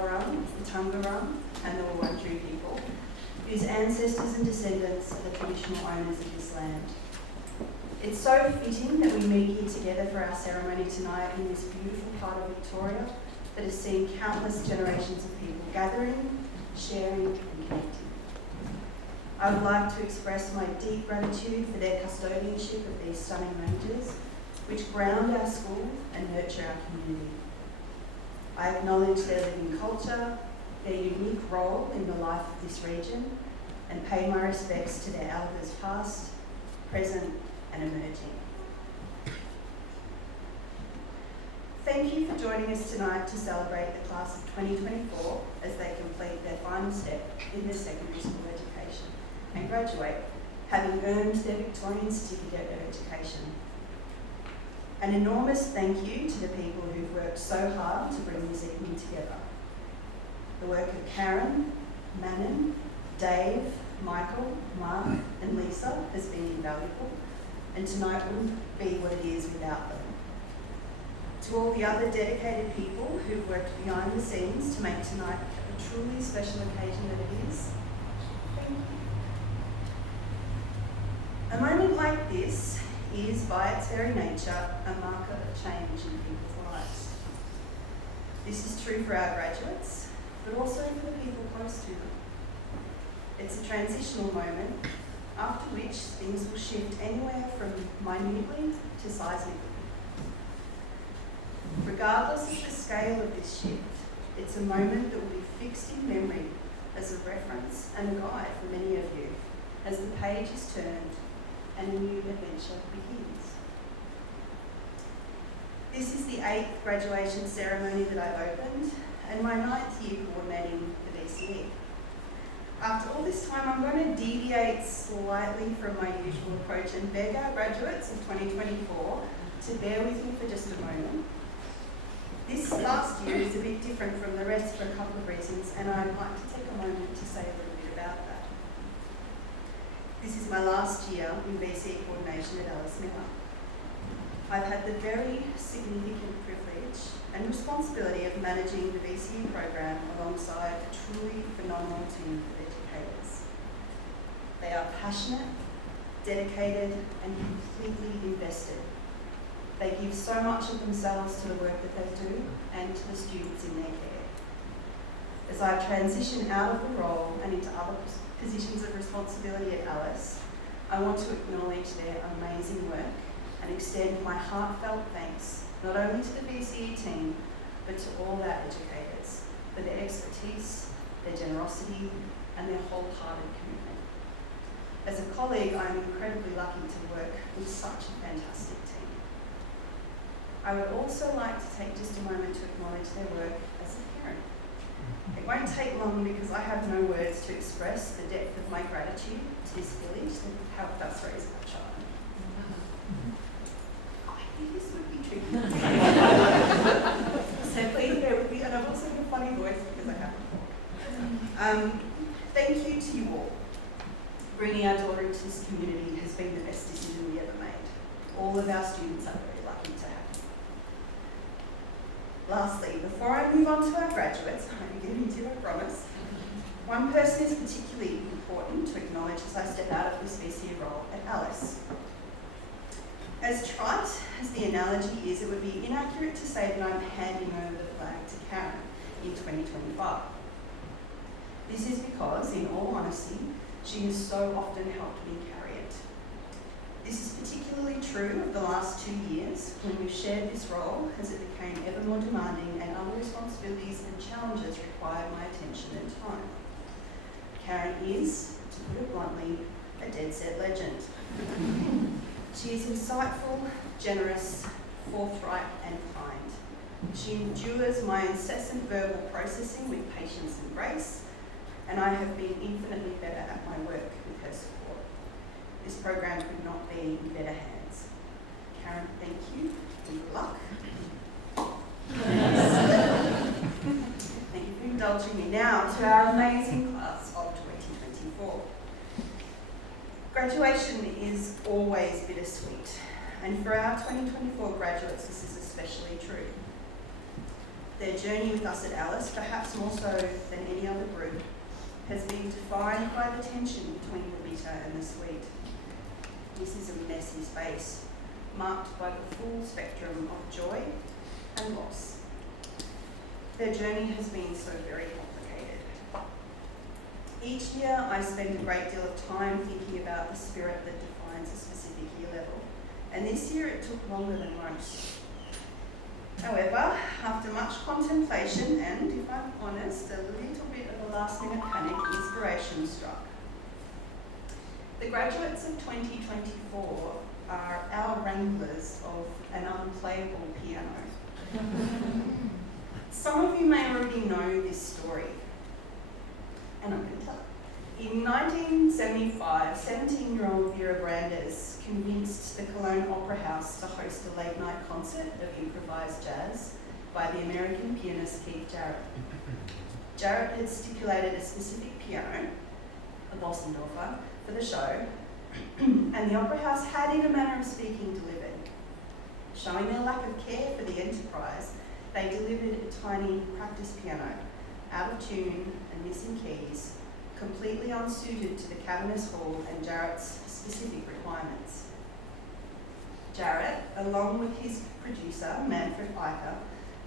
Wallarung, the Tungarung and the Wurundjeri people, whose ancestors and descendants are the traditional owners of this land. It's so fitting that we meet here together for our ceremony tonight in this beautiful part of Victoria that has seen countless generations of people gathering, sharing and connecting. I would like to express my deep gratitude for their custodianship of these stunning ranges, which ground our school and nurture our community. I acknowledge their living culture, their unique role in the life of this region, and pay my respects to their elders past, present and emerging. Thank you for joining us tonight to celebrate the class of 2024 as they complete their final step in their secondary school education and graduate, having earned their Victorian Certificate of Education. An enormous thank you to the people who've worked so hard to bring this evening together. The work of Karen, Manon, Dave, Michael, Mark and Lisa has been invaluable, and tonight wouldn't be what it is without them. To all the other dedicated people who've worked behind the scenes to make tonight a truly special occasion that it is, thank you. A moment like this is, by its very nature, a marker of change in people's lives. This is true for our graduates, but also for the people close to them. It's a transitional moment, after which things will shift anywhere from minutely to seismically. Regardless of the scale of this shift, it's a moment that will be fixed in memory as a reference and a guide for many of you as the page is turned and a new adventure begins. This is the 8th graduation ceremony that I've opened and my 9th year coordinating the VCE. After all this time, I'm going to deviate slightly from my usual approach and beg our graduates of 2024 to bear with me for just a moment. This last year is a bit different from the rest for a couple of reasons, and I'd like to take a moment to say a little bit about that. This is my last year in VCE coordination at Alice Miller. I've had the very significant privilege and responsibility of managing the VCE program alongside a truly phenomenal team of educators. They are passionate, dedicated, and completely invested. They give so much of themselves to the work that they do and to the students in their care. As I transition out of the role and into other positions of responsibility at Alice, I want to acknowledge their amazing work and extend my heartfelt thanks not only to the VCE team, but to all our educators for their expertise, their generosity, and their wholehearted commitment. As a colleague, I'm incredibly lucky to work with such a fantastic team. I would also like to take just a moment to acknowledge their work as a parent. It won't take long because I have no words to express the depth of my gratitude to this village that helped us raise our child. I knew this would be tricky. So please bear with me, and I've also got a funny voice because I haven't. Thank you to you all. Bringing our daughter into this community has been the best decision we ever made. All of our students are very lucky to have you. Lastly, before I move on to our graduates, I'm getting to, I promise, one person is particularly important to acknowledge as I step out of this VCE role at Alice. As trite as the analogy is, it would be inaccurate to say that I'm handing over the flag to Karen in 2025. This is because, in all honesty, she has so often helped me carry it. This is particularly true of the last 2 years when we've shared this role as it became ever more demanding and other responsibilities and challenges required my attention and time. Karen is, to put it bluntly, a dead set legend. She is insightful, generous, forthright and kind. She endures my incessant verbal processing with patience and grace, and I have been infinitely better at my work with her support. This program could not be in better hands. Karen, thank you, and good luck. Thank you for indulging me. Now to our amazing class of 2024. Graduation is always bittersweet, and for our 2024 graduates, this is especially true. Their journey with us at Alice, perhaps more so than any other group, has been defined by the tension between the bitter and the sweet. This is a messy space, marked by the full spectrum of joy and loss. Their journey has been so very complicated. Each year I spend a great deal of time thinking about the spirit that defines a specific year level, and this year it took longer than most. However, after much contemplation and, if I'm honest, a little bit of a last-minute panic, inspiration struck. The graduates of 2024 are our wranglers of an unplayable piano. Some of you may already know this story, and I'm going to tell it. In 1975, 17-year-old Vera Brandes convinced the Cologne Opera House to host a late-night concert of improvised jazz by the American pianist Keith Jarrett. Jarrett had stipulated a specific piano, a Bossendorfer, for the show, and the Opera House had, in a manner of speaking, delivered. Showing their lack of care for the enterprise, they delivered a tiny practice piano, out of tune and missing keys, completely unsuited to the cavernous hall and Jarrett's specific requirements. Jarrett, along with his producer, Manfred Eicher,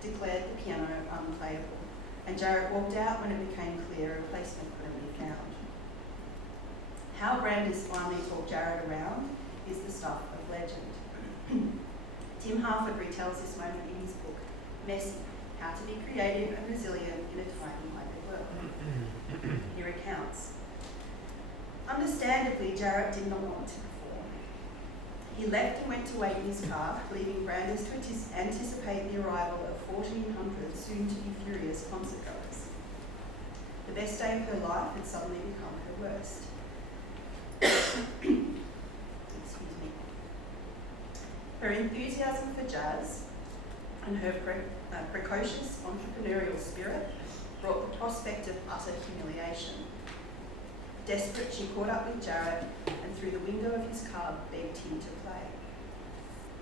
declared the piano unplayable, and Jarrett walked out when it became clear a replacement couldn't be found. How Brandes finally talked Jarrett around is the stuff of legend. Tim Harford retells this moment in his book, Messy, How to be Creative and Resilient in a Tiny Hybrid World. He recounts, understandably, Jarrett did not want to perform. He left and went to wait in his car, leaving Brandes to anticipate the arrival of 1,400 soon-to-be furious concertgoers. The best day of her life had suddenly become her worst. Excuse me. Her enthusiasm for jazz and her precocious entrepreneurial spirit brought the prospect of utter humiliation. Desperate, she caught up with Jarrett and through the window of his car begged him to play.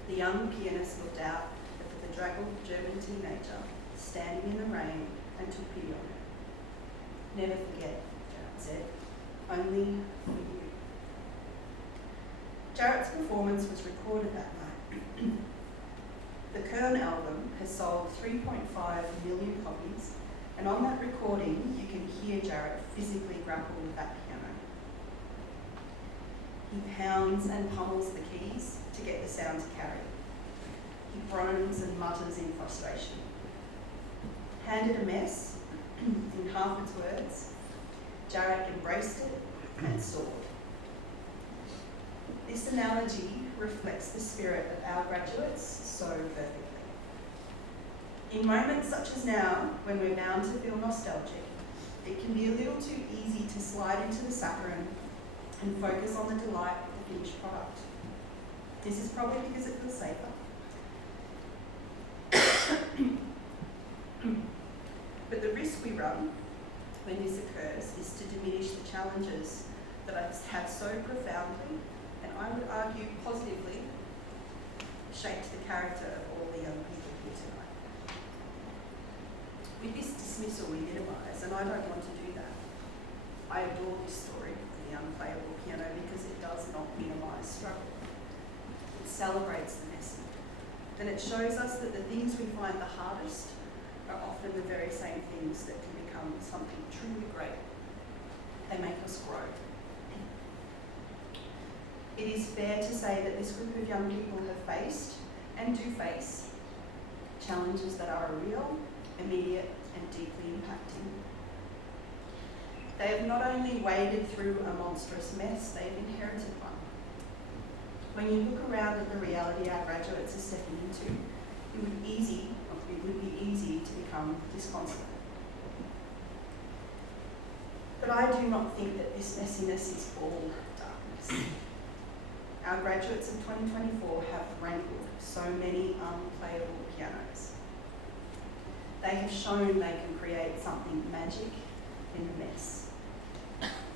The young pianist looked out at the bedraggled German teenager standing in the rain and took pity on her. Never forget, Jarrett said, only for you. Jarrett's performance was recorded that night. The Kern album has sold 3.5 million copies, and on that recording you can hear Jarrett physically grapple with that piano. He pounds and pummels the keys to get the sound to carry. He groans and mutters in frustration. Handed a mess, in Harford's words, Jarrett embraced it and soared. This analogy reflects the spirit of our graduates so perfectly. In moments such as now, when we're bound to feel nostalgic, it can be a little too easy to slide into the saccharine and focus on the delight of the finished product. This is probably because it feels safer. But the risk we run when this occurs is to diminish the challenges that have so profoundly, and I would argue positively, shaped the character of all the young people here tonight. With this dismissal we minimise, and I don't want to do that. I adore this story of the unplayable piano because it does not minimise struggle. It celebrates the messy. And it shows us that the things we find the hardest are often the very same things that can become something truly great. They make us grow. It is fair to say that this group of young people have faced, and do face, challenges that are real, immediate, and deeply impacting. They have not only waded through a monstrous mess, they have inherited one. When you look around at the reality our graduates are stepping into, it would be easy to become disconsolate. But I do not think that this messiness is all darkness. Our graduates of 2024 have wrangled so many unplayable pianos. They have shown they can create something magic in the mess.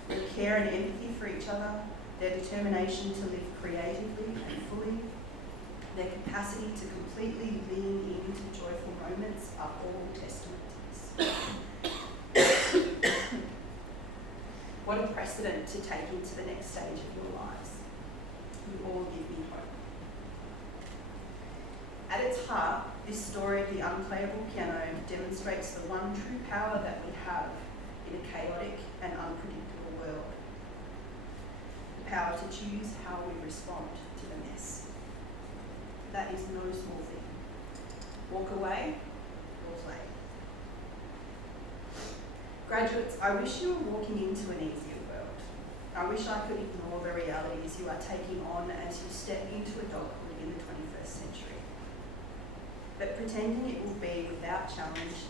Their care and empathy for each other, their determination to live creatively and fully, Their capacity to completely lean into joyful moments are all testimonies. What a precedent to take into the next stage of your lives. You all give me hope. At its heart, this story of the unplayable piano demonstrates the one true power that we have in a chaotic and unpredictable world. The power to choose how we respond to the mess. That is no small thing. Walk away or play. Graduates, I wish you were walking into an easier world. I wish I could ignore the realities you are taking on as you step into adulthood in the 21st century. But pretending it will be without challenge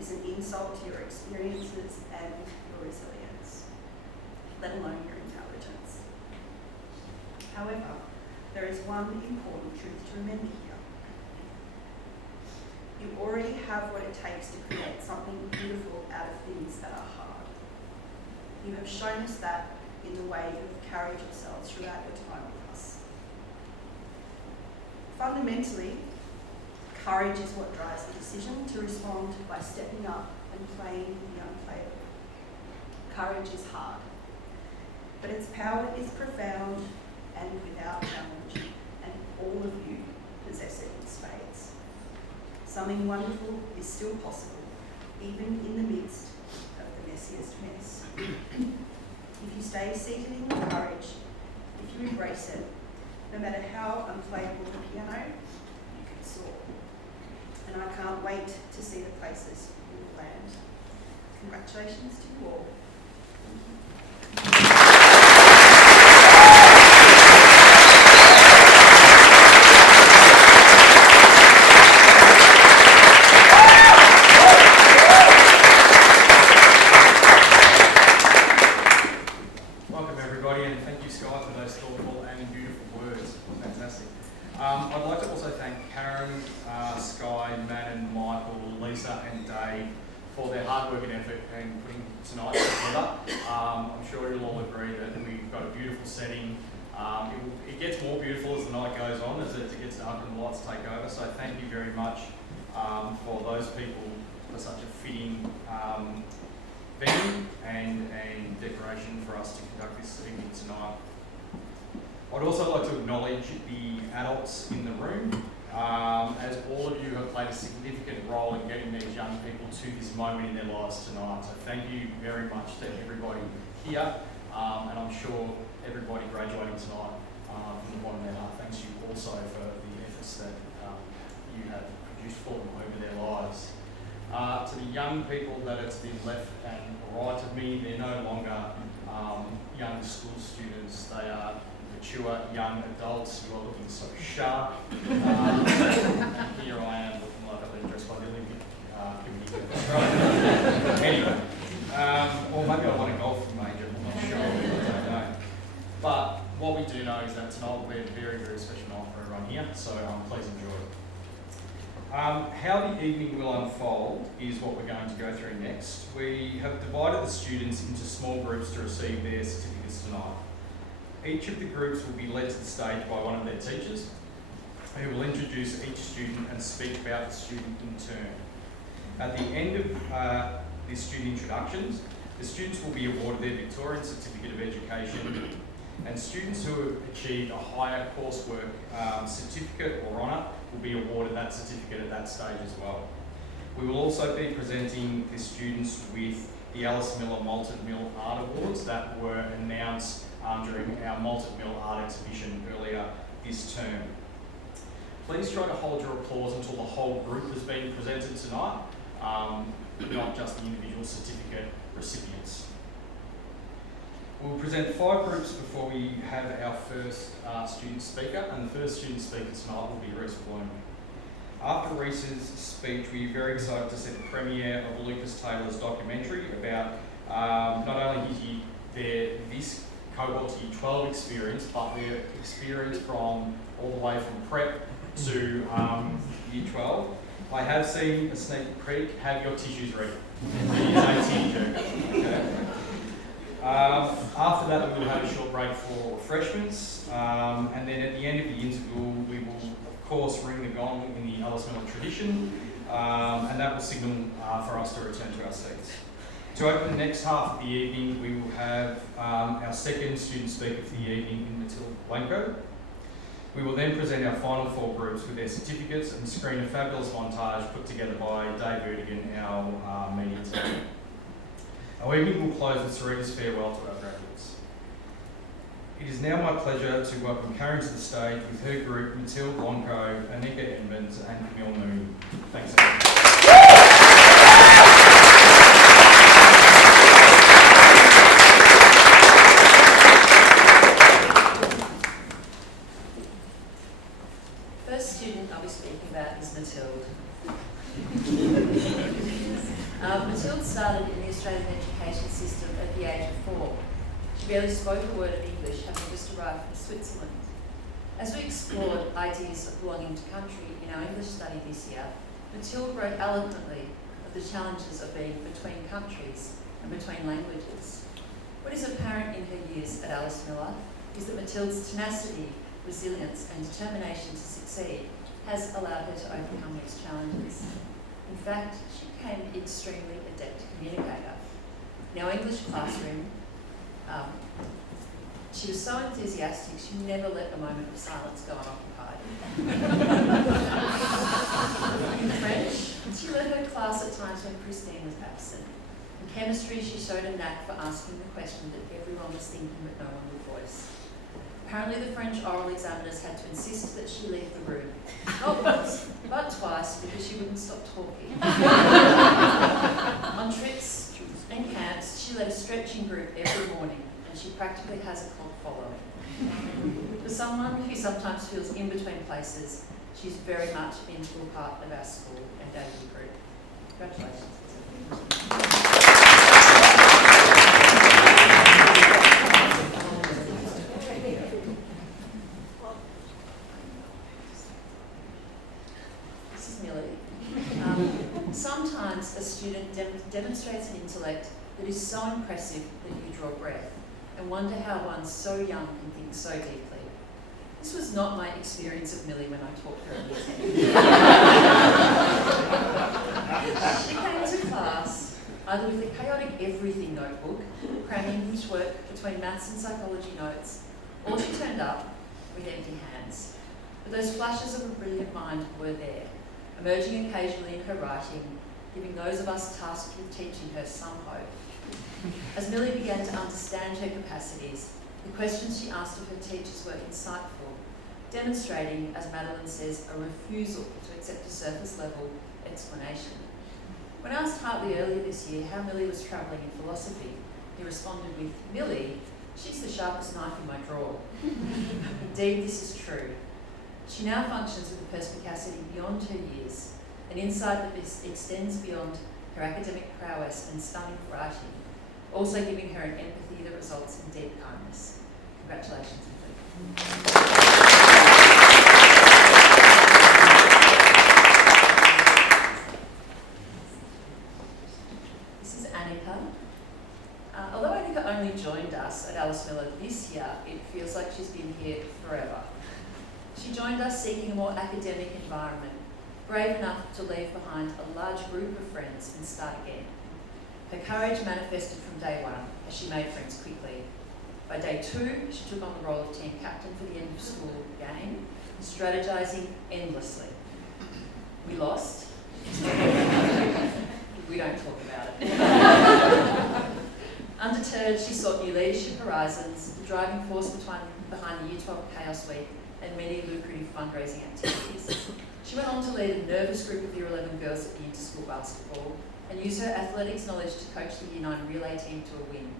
is an insult to your experiences and your resilience, let alone your intelligence. However, there is one important truth to remember here. You already have what it takes to create something beautiful out of things that are hard. You have shown us that in the way you have carried yourselves throughout your time with us. Fundamentally, courage is what drives the decision to respond by stepping up and playing the unplayable. Courage is hard, but its power is profound and without challenge, and all of you possess it in spades. Something wonderful is still possible, even in the midst of the messiest mess. If you stay seated in your courage, if you embrace it, no matter how unplayable the piano, you can soar. And I can't wait to see the places you will land. Congratulations to you all. Welcome everybody, and thank you Sky for those thoughtful and beautiful words. Fantastic. I'd like to also thank Karen, Sky, Matt, Michael, Lisa and Dave for their hard work and effort in putting tonight together. I'm sure you'll all agree that we've got a beautiful setting. It gets more beautiful as the night goes on, as it gets darker and the lights take over. So thank you very much for those people for such a fitting venue and decoration for us to conduct this evening tonight. I'd also like to acknowledge the adults in the room, as all of you have played a significant role in getting these young people to this moment in their lives tonight. So thank you very much to everybody here, and I'm sure everybody graduating tonight from the bottom of their heart thanks you also for the efforts that you have produced for them over their lives. To the young people that are to the left and right of me, they're no longer young school students, they are mature young adults who are looking so sharp. Here I am looking like I've been dressed by the Olympic Committee of Australia. Anyway, or maybe I want a golf major, I'm not sure, I don't know. But what we do know is that tonight will be a very, very special night for everyone here, so please enjoy it. How the evening will unfold is what we're going to go through next. We have divided the students into small groups to receive their certificates tonight. Each of the groups will be led to the stage by one of their teachers, who will introduce each student and speak about the student in turn. At the end of the student introductions, the students will be awarded their Victorian Certificate of Education, and students who have achieved a higher coursework certificate or honour will be awarded that certificate at that stage as well. We will also be presenting the students with the Alice Miller Malton Mill Art Awards that were announced during our Malton Mill Art exhibition earlier this term. Please try to hold your applause until the whole group has been presented tonight, not just the individual certificate recipients. We'll present 5 groups before we have our first student speaker, and the first student speaker tonight will be Reese Bloom. After Reese's speech, we're very excited to see the premiere of Lucas Taylor's documentary about not only this cohort's Year 12 experience, but their experience from all the way from prep to Year 12. I have seen a sneak peek. Have your tissues ready. It is a tearjerker. Okay. After that, we will have a short break for refreshments, and then at the end of the interval, we will, of of course, ring the gong in the Alice Miller tradition, and that will signal for us to return to our seats. To open the next half of the evening, we will have our second student speaker for the evening in Matilda Blanco. We will then present our final 4 groups with their certificates and screen a fabulous montage put together by Dave Erdigan, our media team. Our evening will close with Sarita's farewell to our graduates. It is now my pleasure to welcome Karen to the stage with her group Matilda Blanco, Anika Edmonds and Camille Mooney. Thanks everyone. Matilda started in the Australian education system at the age of 4. She barely spoke a word of English, having just arrived from Switzerland. As we explored ideas of belonging to country in our English study this year, Matilda wrote eloquently of the challenges of being between countries and between languages. What is apparent in her years at Alice Miller is that Matilda's tenacity, resilience and determination to succeed has allowed her to overcome these challenges. In fact, she became an extremely adept communicator. In our English classroom, she was so enthusiastic she never let a moment of silence go unoccupied. In French, she led her class at times when Christine was absent. In chemistry, she showed a knack for asking the question that everyone was thinking but no one would voice. Apparently the French oral examiners had to insist that she leave the room, not once, but twice, because she wouldn't stop talking. On trips and camps, she led a stretching group every morning, and she practically has a cult following. For someone who sometimes feels in between places, she's very much an integral part of our school and daily group. Congratulations. Sometimes a student demonstrates an intellect that is so impressive that you draw breath and wonder how one so young can think so deeply. This was not my experience of Millie when I taught her in She came to class either with a chaotic everything notebook, cramming English work between maths and psychology notes, or she turned up with empty hands. But those flashes of a brilliant mind were there, emerging occasionally in her writing, giving those of us tasked with teaching her some hope. As Millie began to understand her capacities, the questions she asked of her teachers were insightful, demonstrating, as Madeline says, a refusal to accept a surface-level explanation. When asked Hartley earlier this year how Millie was travelling in philosophy, he responded with, "Millie, she's the sharpest knife in my drawer." Indeed, this is true. She now functions with a perspicacity beyond her years, an insight that extends beyond her academic prowess and stunning writing, also giving her an empathy that results in deep kindness. Congratulations, Millie. This is Annika. Although Annika only joined us at Alice Miller this year, it feels like she's been here forever. She joined us seeking a more academic environment, brave enough to leave behind a large group of friends and start again. Her courage manifested from day one as she made friends quickly. By day 2, she took on the role of team captain for the end of school game, strategising endlessly. We lost. We don't talk about it. Undeterred, she sought new leadership horizons, the driving force behind the Year 12 Chaos Week and many lucrative fundraising activities. She went on to lead a nervous group of Year 11 girls at the inter-school basketball and used her athletics knowledge to coach the Year 9 relay team to a win.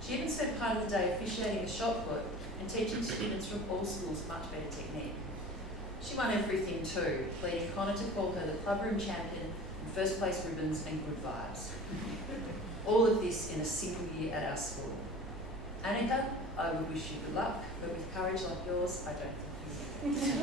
She even spent part of the day officiating the shot put and teaching students from all schools much better technique. She won everything too, leading Connor to call her the clubroom champion and first place ribbons and good vibes. All of this in a single year at our school. Annika, I would wish you good luck, but with courage like yours, I don't think you need it.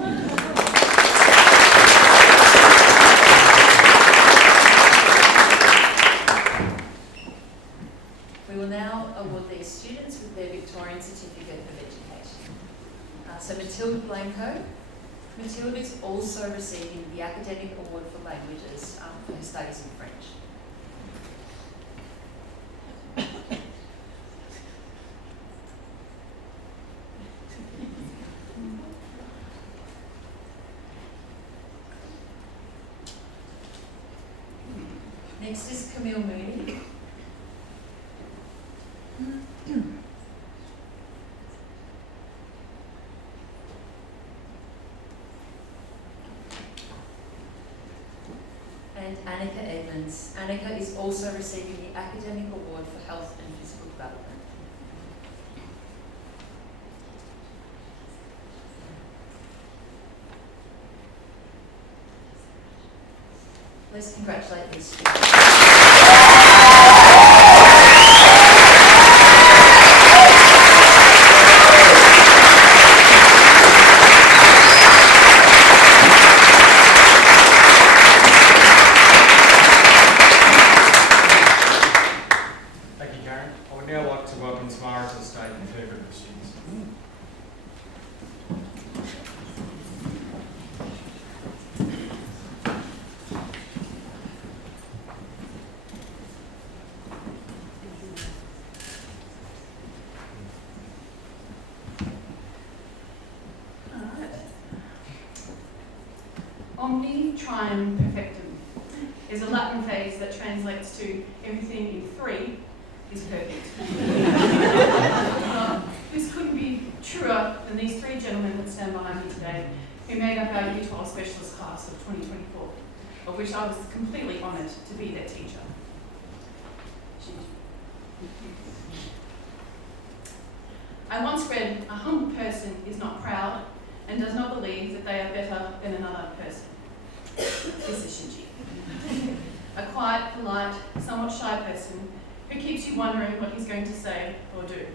We will now award these students with their Victorian Certificate of Education. So Matilda Blanco. Matilda is also receiving the Academic Award for Languages for her studies in French. Next is Camille Mooney. And Annika Edmonds. Annika is also receiving the Academic Award for Health and Physical Development. Let's congratulate these students. Thank you, Karen. I would now like to welcome Tamara to the stage with her group of students. Omni trium perfectum is a Latin phrase that translates to everything in three is perfect. This couldn't be truer than these three gentlemen that stand behind me today, who made up our Year 12 Specialist class of 2024, of which I was completely honoured to be their teacher. I once read, "A humble person is not proud and does not believe that they are better than another person." This is Shinji. A quiet, polite, somewhat shy person who keeps you wondering what he's going to say or do.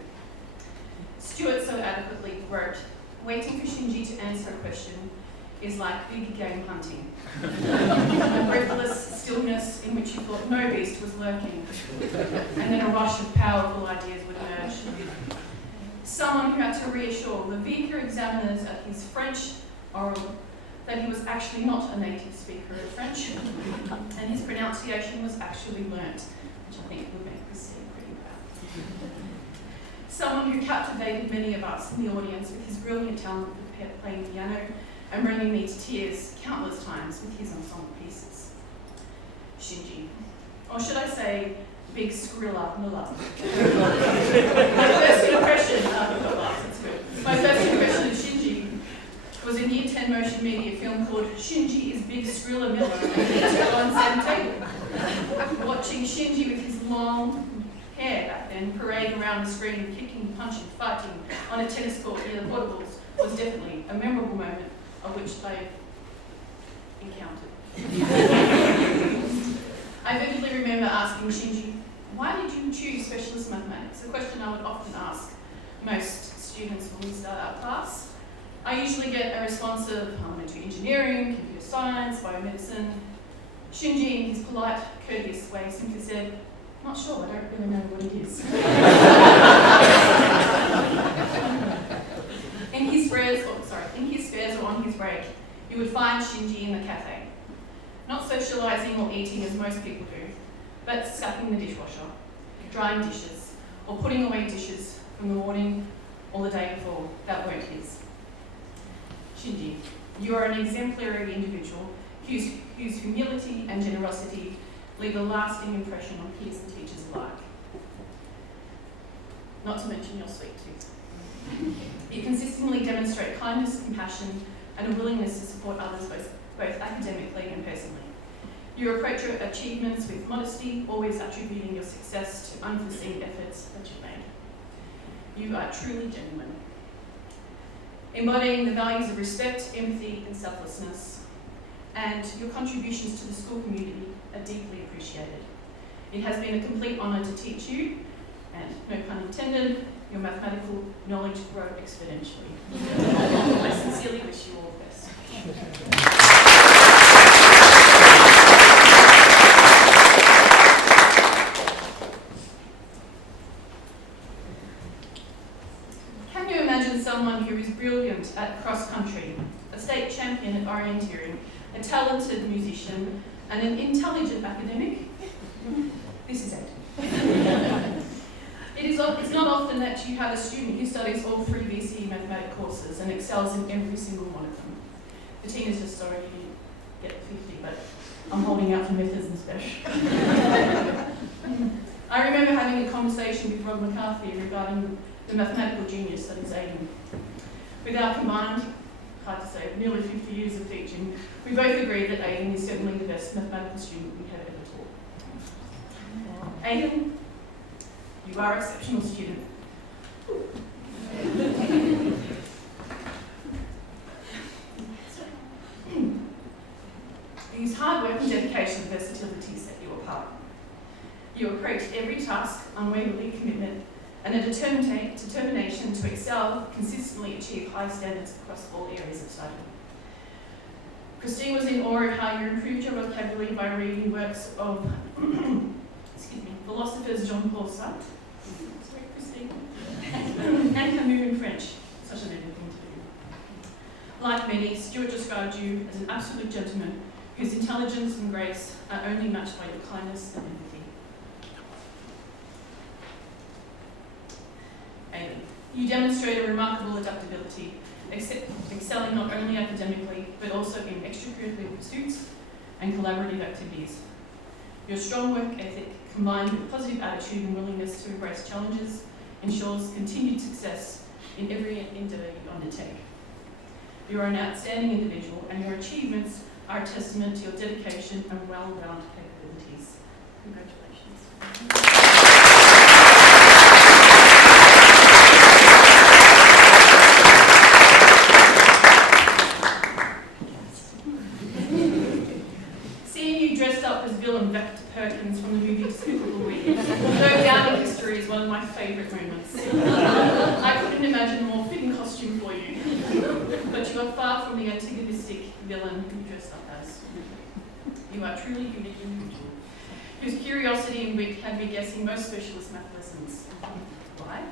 Stuart so adequately wrote, "Waiting for Shinji to answer a question is like big game hunting. A breathless stillness in which you thought no beast was lurking, and then a rush of powerful ideas would emerge. Someone who had to reassure the Vika examiners at his French oral that he was actually not a native speaker of French, and his pronunciation was actually learnt, which I think would make the scene pretty bad. Someone who captivated many of us in the audience with his brilliant talent of playing piano and bringing me to tears countless times with his ensemble pieces. Shinji. Or should I say, Big Skrilla Muller. My first impression of Shinji was in Year 10 motion media film called Shinji is Big Skrilla Miller on Sam Table. Watching Shinji with his long hair back then parading around the screen, kicking, punching, fighting on a tennis court near the portables was definitely a memorable moment of which I encountered. I vividly remember asking Shinji, "Why did you choose specialist mathematics?" A question I would often ask most students when we start our class. I usually get a response of, "I want to do engineering, computer science, biomedicine." Shinji, in his polite, courteous way, simply said, "Not sure, I don't really know what it is." In his spares or on his break, you would find Shinji in the cafe, not socialising or eating as most people do, but scuffing the dishwasher, drying dishes, or putting away dishes from the morning or the day before that weren't his. Shinji, you are an exemplary individual whose humility and generosity leave a lasting impression on peers and teachers alike. Not to mention your sweet tooth. You consistently demonstrate kindness, compassion, and a willingness to support others both academically and personally. You approach your achievements with modesty, always attributing your success to unforeseen efforts that you've made. You are truly genuine, embodying the values of respect, empathy, and selflessness, and your contributions to the school community are deeply appreciated. It has been a complete honour to teach you, and no pun intended, your mathematical knowledge grow exponentially. I sincerely wish you all the best. Can you imagine someone who is brilliant at cross country, a state champion at orienteering, a talented musician, and an intelligent academic. This is it. It's not often that you have a student who studies all 3 VCE mathematics courses and excels in every single one of them. The team is just sorry you didn't get 50, but I'm holding out for methods and special. I remember having a conversation with Rob McCarthy regarding the mathematical genius that is Aidan. With our combined, hard to say, nearly 50 years of teaching, we both agreed that Aidan is certainly the best mathematical student we have ever taught. Aidan, you are an exceptional student. These hard work and dedication and versatility set you apart. You approach every task, unwaveringly commitment, and a determination to excel, consistently achieve high standards across all areas of study. Christine was in awe of how you improved your vocabulary by reading works of philosophers Jean-Paul Sartre, sorry, Christine, and Camus in French. Such an epic thing to do. Like many, Stuart described you as an absolute gentleman whose intelligence and grace are only matched by your kindness and empathy. Aidan, you demonstrate a remarkable adaptability, excelling not only academically, but also in extracurricular pursuits and collaborative activities. Your strong work ethic, combined with positive attitude and willingness to embrace challenges, ensures continued success in every endeavour you undertake. You are an outstanding individual, and your achievements are a testament to your dedication and well-rounded capabilities. Congratulations. Seeing you dressed up as villain Vector Perkins from the movie Despicable Me, go down in history is one of my favourite moments. I couldn't imagine a more fitting costume for you, but you are far from the antagonistic villain you dressed up as. You are truly unique individual, whose curiosity and wit had me guessing most specialist math lessons. Why?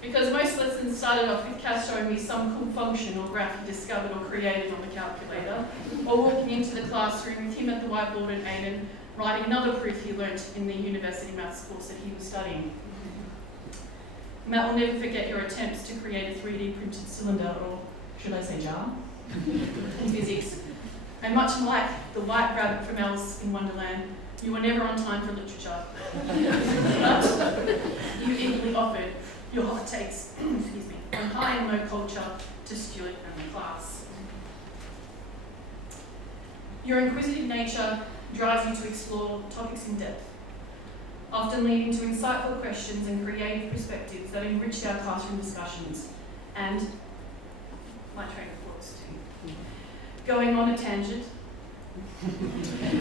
Because most lessons started off with Cass showing me some cool function or graph he discovered or created on the calculator, or walking into the classroom with him at the whiteboard and Aidan writing another proof he learnt in the university maths course that he was studying. Matt will never forget your attempts to create a 3D printed cylinder, or should I say jar, in physics. And much like the white rabbit from Alice in Wonderland, you were never on time for literature. But you eagerly offered your hot takes on high and low culture to Stuart and the class. Your inquisitive nature drives you to explore topics in depth, often leading to insightful questions and creative perspectives that enriched our classroom discussions, and my train of thoughts too. Going on a tangent,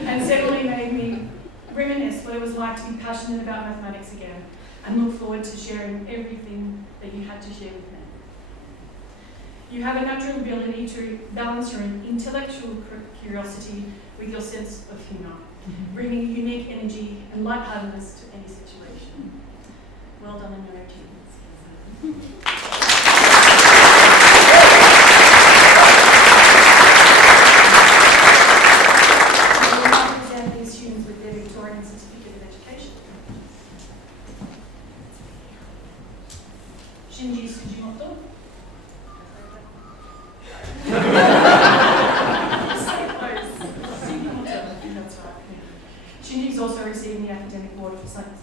and suddenly made me reminisce what it was like to be passionate about mathematics again, and look forward to sharing everything that you had to share with me. You have a natural ability to balance your intellectual curiosity with your sense of humour, bringing unique energy and lightheartedness to any situation. Well done on your achievements. We will now present these students with their Victorian Certificate of Education. Shinji Sujimoto. Shinji's also receiving the Academic Award for Science.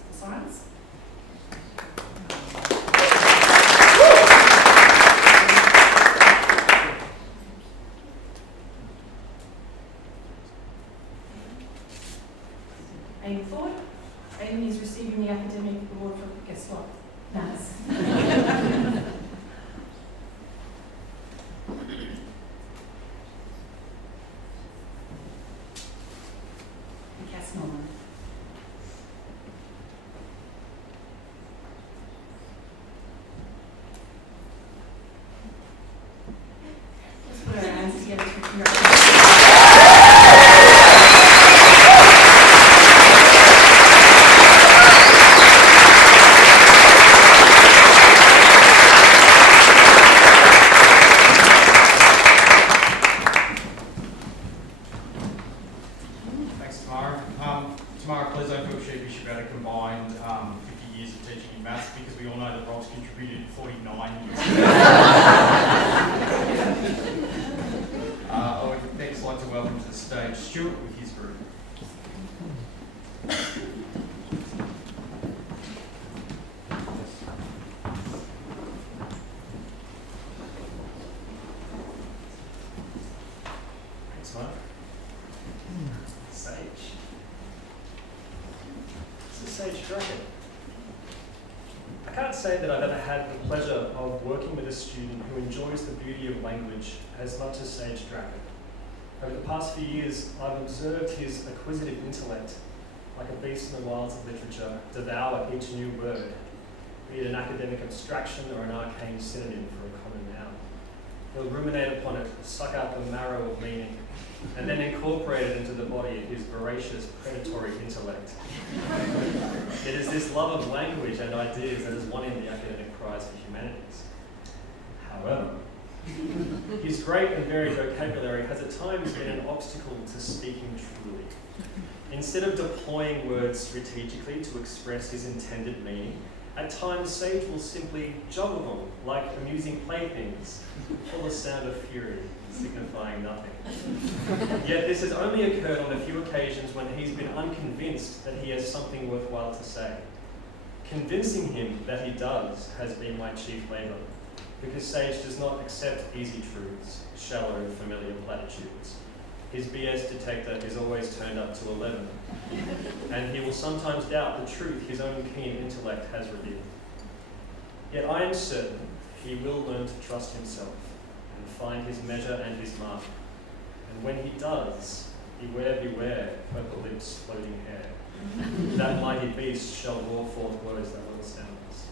Aidan Ford. Aidan is receiving the Academic Award for, guess what? Maths. And Cass Norman. Let's put our hands together for congratulations. behind 50 years of teaching in maths, because we all know that Rob's contributed 49 years. I would next like to welcome to the stage Stuart with his group. Thanks, Mark. Sage. This is Sage Draken. I can't say that I've ever had the pleasure of working with a student who enjoys the beauty of language as much as Sage Draken. Over the past few years, I've observed his acquisitive intellect, like a beast in the wilds of literature, devour each new word, be it an academic abstraction or an arcane synonym for a common noun. He'll ruminate upon it, suck out the marrow of meaning, and then incorporate it into the body of his voracious, predatory intellect. It is this love of language and ideas that has won him the Academic Prize for Humanities. However, his great and varied vocabulary has at times been an obstacle to speaking truly. Instead of deploying words strategically to express his intended meaning, at times Sage will simply juggle them like amusing playthings, full of sound of fury, signifying nothing. Yet this has only occurred on a few occasions when he's been unconvinced that he has something worthwhile to say. Convincing him that he does has been my chief labour, because Sage does not accept easy truths, shallow and familiar platitudes. His BS detector is always turned up to 11, and he will sometimes doubt the truth his own keen intellect has revealed. Yet I am certain he will learn to trust himself and find his measure and his mark. And when he does, beware, purple lips, floating hair. That mighty beast shall roar forth words that will astound us.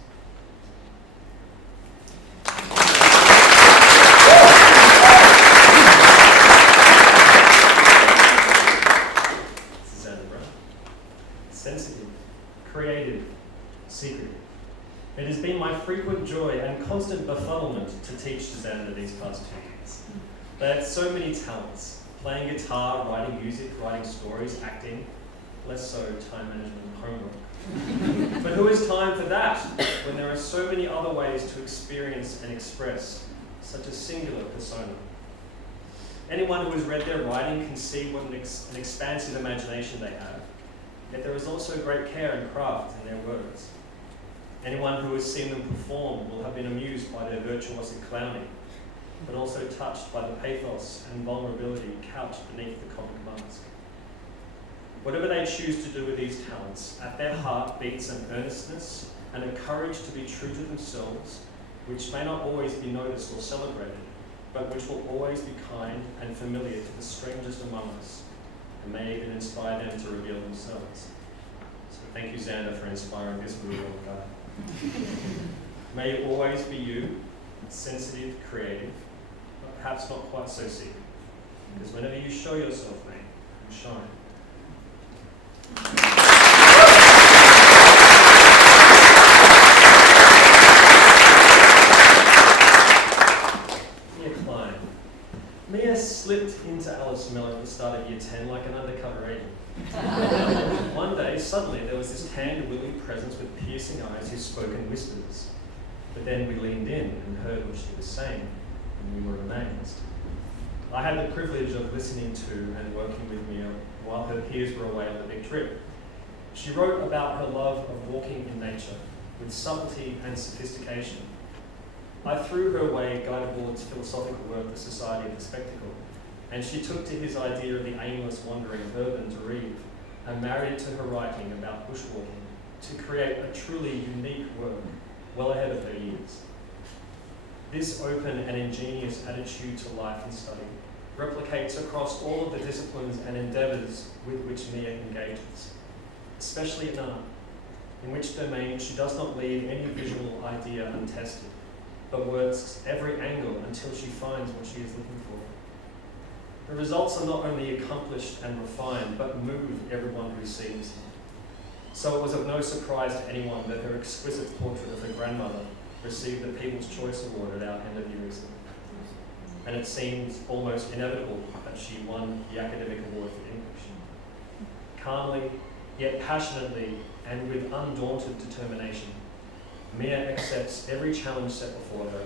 Sensitive, creative, secretive. It has been my frequent joy and constant befuddlement to teach Xander these past 2 years. They had so many talents, playing guitar, writing music, writing stories, acting, less so time management and homework. But who has time for that when there are so many other ways to experience and express such a singular persona? Anyone who has read their writing can see what an expansive imagination they have. Yet there is also great care and craft in their words. Anyone who has seen them perform will have been amused by their virtuosic clowning, but also touched by the pathos and vulnerability couched beneath the comic mask. Whatever they choose to do with these talents, at their heart beats an earnestness and a courage to be true to themselves, which may not always be noticed or celebrated, but which will always be kind and familiar to the strangest among us, and may even inspire them to reveal themselves. So thank you, Xander, for inspiring this little guy. May you always be you, sensitive, creative, but perhaps not quite so secret. Because whenever you show yourself, mate, you shine. Mia Klein. Mia slipped into Alice Miller at the start of year 10 like an undercover agent. One day, suddenly, there was this tanned, willy presence with piercing eyes who spoke in whispers. But then we leaned in and heard what she was saying, and we were amazed. I had the privilege of listening to and working with Mia while her peers were away on a big trip. She wrote about her love of walking in nature with subtlety and sophistication. I threw her way Guy Debord's philosophical work, The Society of the Spectacle, and she took to his idea of the aimless wandering urban to read and married it to her writing about bushwalking to create a truly unique work well ahead of her years. This open and ingenious attitude to life and study replicates across all of the disciplines and endeavours with which Mia engages, especially in art, in which domain she does not leave any visual idea untested, but works every angle until she finds what she is looking for. The results are not only accomplished and refined, but move everyone who sees them. So it was of no surprise to anyone that her exquisite portrait of her grandmother received the People's Choice Award at our end of year exam. And it seemed almost inevitable that she won the academic award for English. Calmly, yet passionately and with undaunted determination, Mia accepts every challenge set before her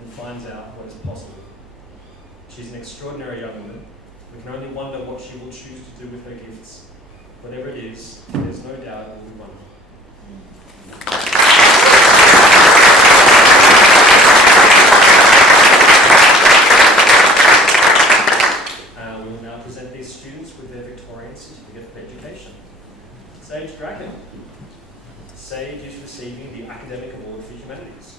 and finds out what is possible. She's an extraordinary young woman. We can only wonder what she will choose to do with her gifts. Whatever it is, there's no doubt it will be wonderful. We will now present these students with their Victorian Certificate of Education. Sage Draken. Sage is receiving the Academic Award for Humanities.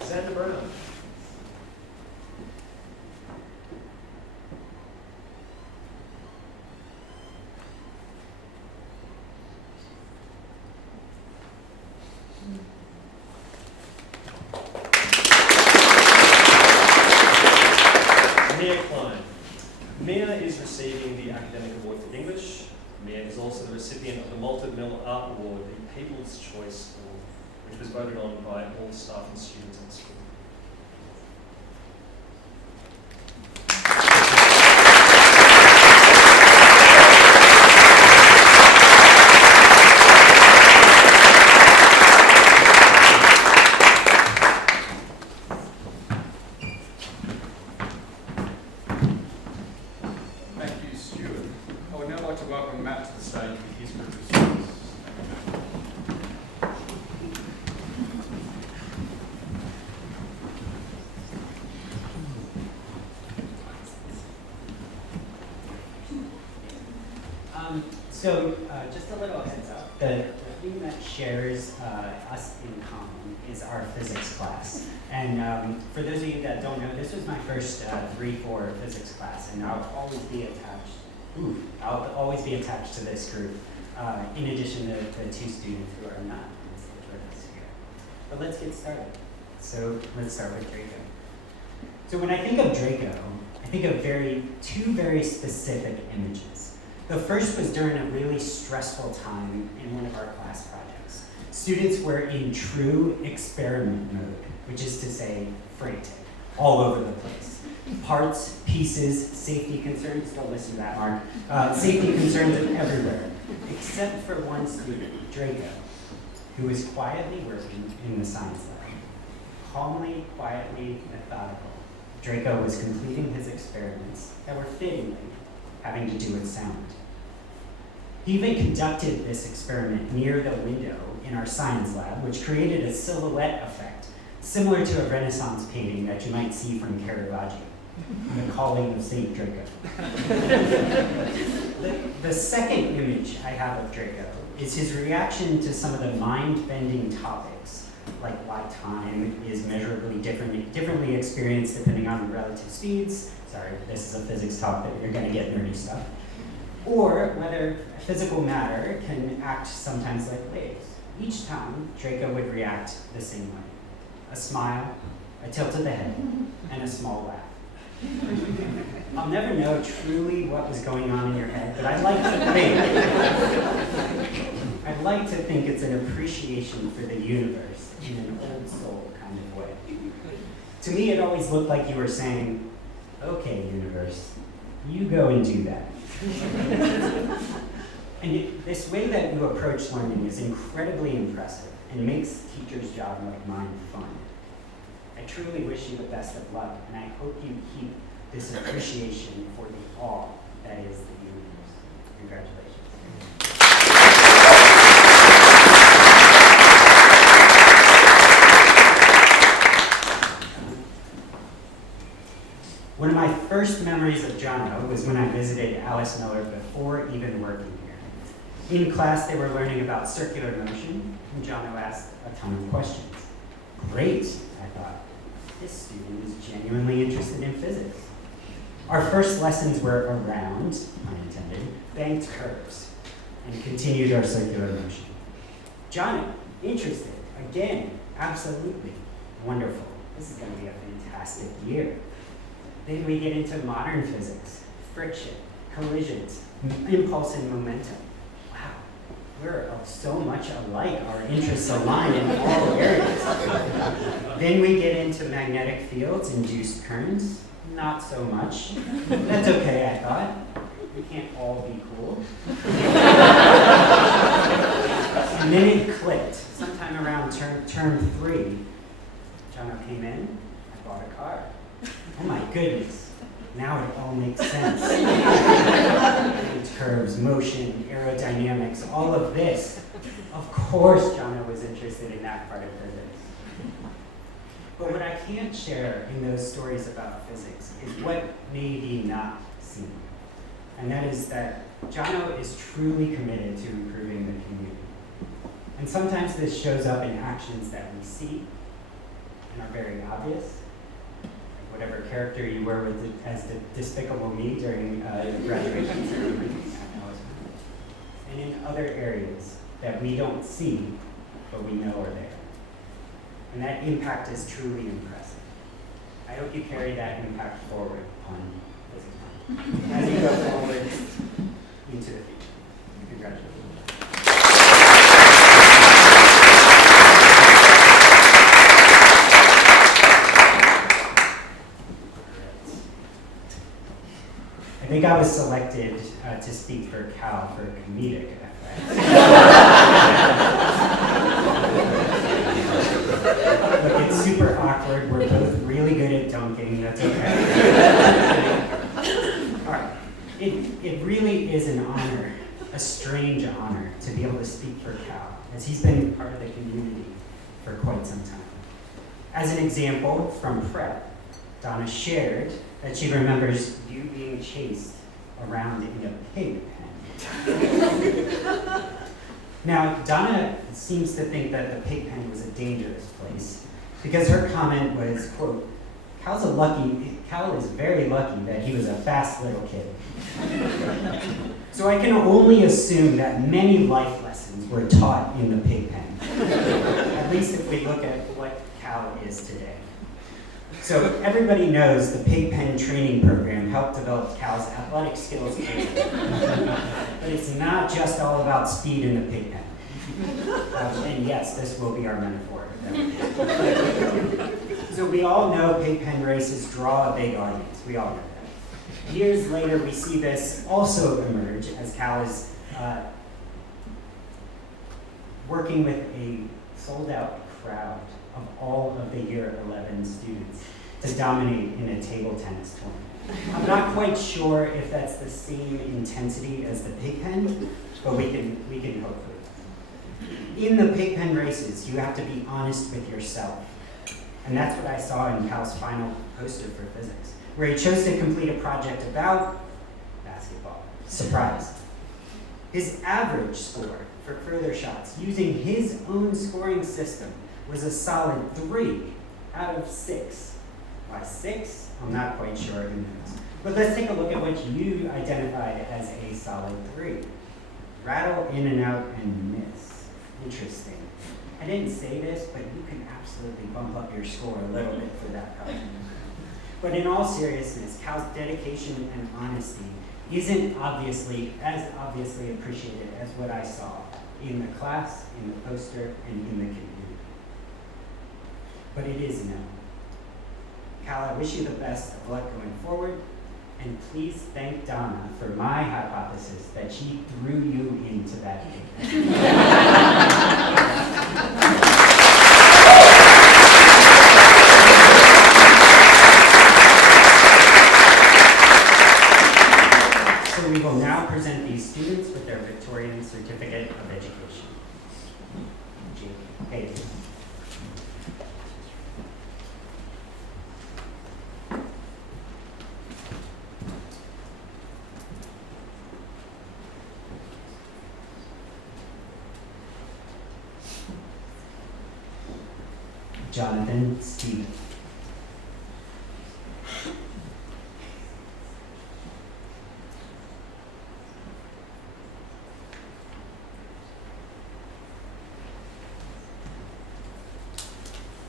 Xander Brown. Mia Klein. Mia is receiving the Academic Award for English. Mia is also the recipient of the Malta Mill Art Award, the People's Choice Award, which was voted on by all staff and students in the school. Thank you, Stuart. I would now like to welcome Matt to the stage with his group of students. Just a little heads up. The thing that shares us in common is our physics class. And for those of you that don't know, this was my first 3-4 physics class, and I'll always be attached to this group, in addition to the 2 students who are not on the stage with us here. But let's get started. So let's start with Draco. So when I think of Draco, I think of two very specific images. The first was during a really stressful time in one of our class projects. Students were in true experiment mode, which is to say, frantic, all over the place. Parts, pieces, safety concerns, don't listen to that, Mark. Safety concerns everywhere, except for one student, Draco, who was quietly working in the science lab. Calmly, quietly, methodical, Draco was completing his experiments that were fittingly having to do with sound. He even conducted this experiment near the window in our science lab, which created a silhouette effect, similar to a Renaissance painting that you might see from Caravaggio, The Calling of St. Draco. The second image I have of Draco is his reaction to some of the mind-bending topics, like why time is measurably differently experienced depending on relative speeds. Sorry, this is a physics talk, but you're gonna get nerdy stuff. Or whether physical matter can act sometimes like waves. Each time, Draco would react the same way. A smile, a tilt of the head, and a small laugh. I'll never know truly what was going on in your head, but I'd like to think it's an appreciation for the universe in an old soul kind of way. To me, it always looked like you were saying, okay, universe, you go and do that. And this way that you approach learning is incredibly impressive and makes the teacher's job like mine fun. I truly wish you the best of luck, and I hope you keep this appreciation for the awe that is the universe. Congratulations. One of my first memories of Jono was when I visited Alice Miller before even working here. In class, they were learning about circular motion, and Jono asked a ton of questions. Great, I thought. This student is genuinely interested in physics. Our first lessons were around, pun intended, banked curves, and continued our circular motion. Jono, interested, again, absolutely. Wonderful. This is going to be a fantastic year. Then we get into modern physics, friction, collisions, impulse and momentum. Wow, we're so much alike, our interests align in all areas. Then we get into magnetic fields, induced currents, not so much. That's okay, I thought. We can't all be cool. And then it clicked, sometime around term 3. Jono came in, I bought a car. Oh my goodness, now it all makes sense. It's curves, motion, aerodynamics, all of this. Of course Jono was interested in that part of physics. But what I can't share in those stories about physics is what may be not seen. And that is that Jono is truly committed to improving the community. And sometimes this shows up in actions that we see and are very obvious. Like whatever character you were with as the Despicable Me during the graduation ceremony at Ellisman. And in other areas that we don't see, but we know are there. And that impact is truly impressive. I hope you carry that impact forward on Physics as you go forward into the future. Congratulations. I think I was selected to speak for Cal for comedic effect. Look, it's super awkward. We're both really good at dunking. That's okay. All right. It really is an honor, a strange honor, to be able to speak for Cal, as he's been part of the community for quite some time. As an example, from prep, Donna shared that she remembers you being chased around in a pig pen. Now, Donna seems to think that the pig pen was a dangerous place because her comment was, quote, Cal is very lucky that he was a fast little kid. So I can only assume that many life lessons were taught in the pig pen, at least if we look at what Cal is today. So everybody knows the pig pen training program helped develop Cal's athletic skills. But it's not just all about speed in the pig pen. And yes, this will be our metaphor. So we all know pig pen races draw a big audience. We all know that. Years later, we see this also emerge as Cal is working with a sold-out crowd of all of the year 11 students to dominate in a table tennis tournament. I'm not quite sure if that's the same intensity as the pig pen, but we can hope for it. In the pig pen races, you have to be honest with yourself. And that's what I saw in Cal's final poster for physics, where he chose to complete a project about basketball. Surprise. His average score for further shots using his own scoring system was a solid 3 out of 6. Why 6? I'm not quite sure, who knows. But let's take a look at what you identified as a solid 3. Rattle, in and out, and miss. Interesting. I didn't say this, but you can absolutely bump up your score a little bit for that project. But in all seriousness, Cal's dedication and honesty isn't obviously appreciated as what I saw in the class, in the poster, and in the community. But it is known. Cal, I wish you the best of luck going forward, and please thank Donna for my hypothesis that she threw you into that game. So we will now present these students with their Victorian Certificate of Education. Hey. Jonathan Stevens.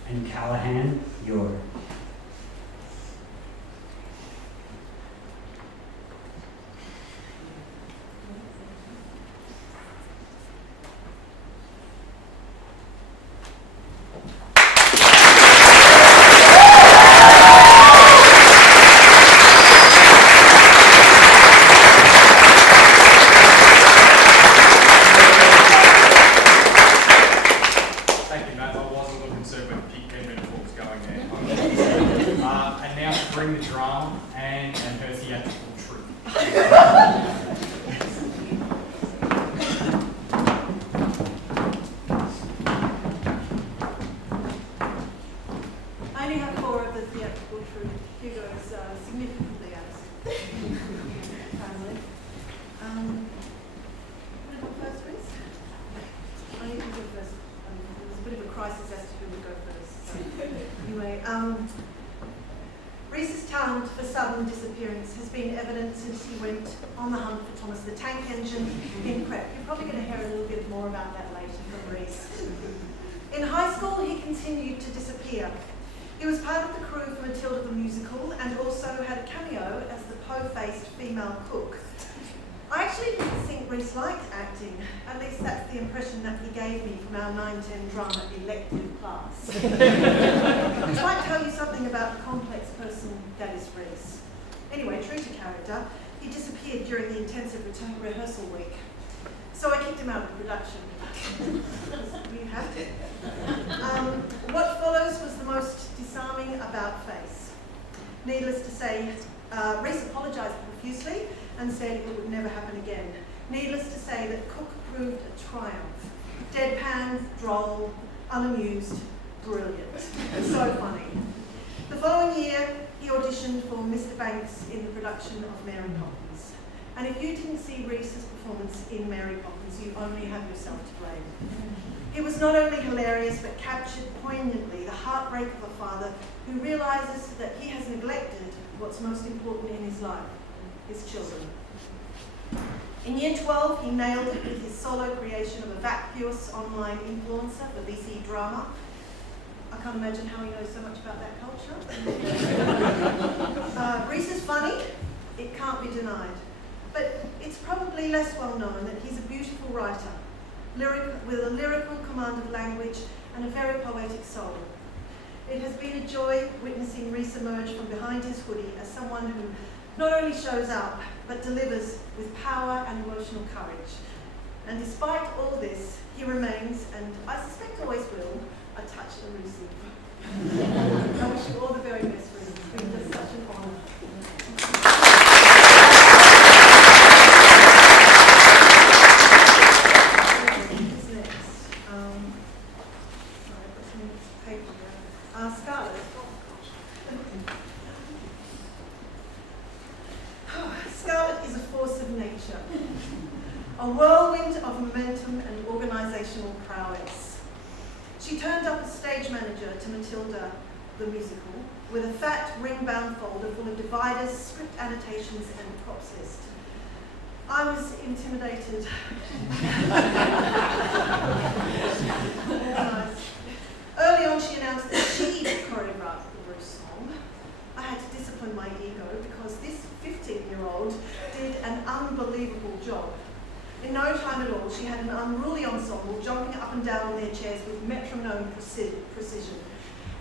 And Callahan, Yor. bring the drama and her theatrical troupe. I only have 4 of the theatrical troupe. Hugo's significantly absent. Family. Want to go first, Reese? I need to go first. There was a bit of a crisis as to who would go first. So. Anyway, Reese's talent for sudden disappearance has been evident since he went on the hunt for Thomas the Tank Engine in prep. You're probably going to hear a little bit more about that later from Reese. In high school, he continued to disappear. He was part of the crew for Matilda the musical and also had a cameo as the po-faced female cook. I actually didn't think Reese liked acting. At least that's the impression that he gave me from our 9-10 drama elective class. Which might tell you something about the complex person that is Reese. Anyway, true to character, he disappeared during the intensive rehearsal week. So I kicked him out of production. You have to. What follows was the most disarming about-face. Needless to say, Reese apologised profusely and said it would never happen again. Needless to say that Cook proved a triumph. Deadpan, droll, unamused, brilliant. So funny. The following year, he auditioned for Mr. Banks in the production of Mary Poppins. And if you didn't see Reese's performance in Mary Poppins, you only have yourself to blame. He was not only hilarious, but captured poignantly the heartbreak of a father who realises that he has neglected what's most important in his life, his children. In year 12, he nailed it with his solo creation of a vacuous online influencer for VC drama. I can't imagine how he knows so much about that culture. Reese is funny, it can't be denied. But it's probably less well known that he's a beautiful writer, with a lyrical command of language and a very poetic soul. It has been a joy witnessing Reese emerge from behind his hoodie as someone who not only shows up, but delivers with power and emotional courage. And despite all this, he remains, and I suspect always will, a touch elusive. I wish you all the very best, Reese. It's been just such an honour. Scarlett. Scarlett is a force of nature, a whirlwind of momentum and organisational prowess. She turned up as stage manager to Matilda the musical with a fat ring-bound folder full of dividers, script annotations and props list. I was intimidated. Early on, she announced that she choreographed the Bruce song. I had to discipline my ego because this 15-year-old did an unbelievable job. In no time at all, she had an unruly ensemble jumping up and down on their chairs with metronome precision.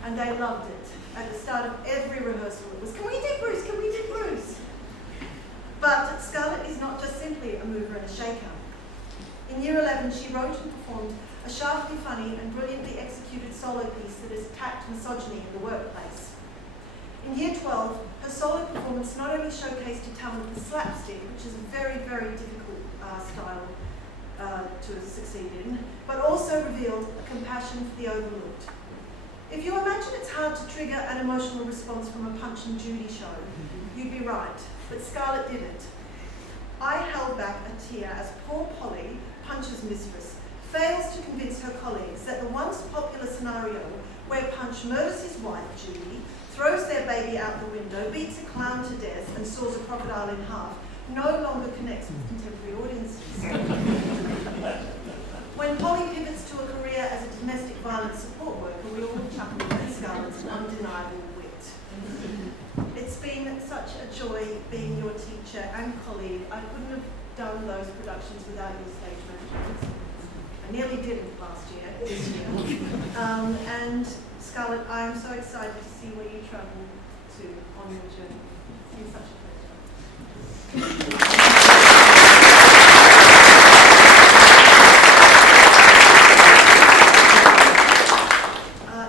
And they loved it. At the start of every rehearsal, it was, "Can we do Bruce? Can we do Bruce?" But Scarlett is not just simply a mover and a shaker. In year 11, she wrote and performed a sharply funny and brilliantly executed solo piece that attacked misogyny in the workplace. In year 12, her solo performance not only showcased her talent for slapstick, which is a very, very difficult style to succeed in, but also revealed a compassion for the overlooked. If you imagine it's hard to trigger an emotional response from a Punch and Judy show, you'd be right, but Scarlett didn't. I held back a tear as poor Polly, Punch's mistress, fails to convince her colleagues that the once popular scenario where Punch murders his wife, Judy, throws their baby out the window, beats a clown to death, and saws a crocodile in half no longer connects with contemporary audiences. When Polly pivots to a career as a domestic violence support worker, we all chuckle at Scarlett's undeniable wit. It's been such a joy being your teacher and colleague. I couldn't have done those productions without your stage management. I nearly didn't last year, this year. And Scarlett, I am so excited to see where you travel to on your journey. It's been such a pleasure.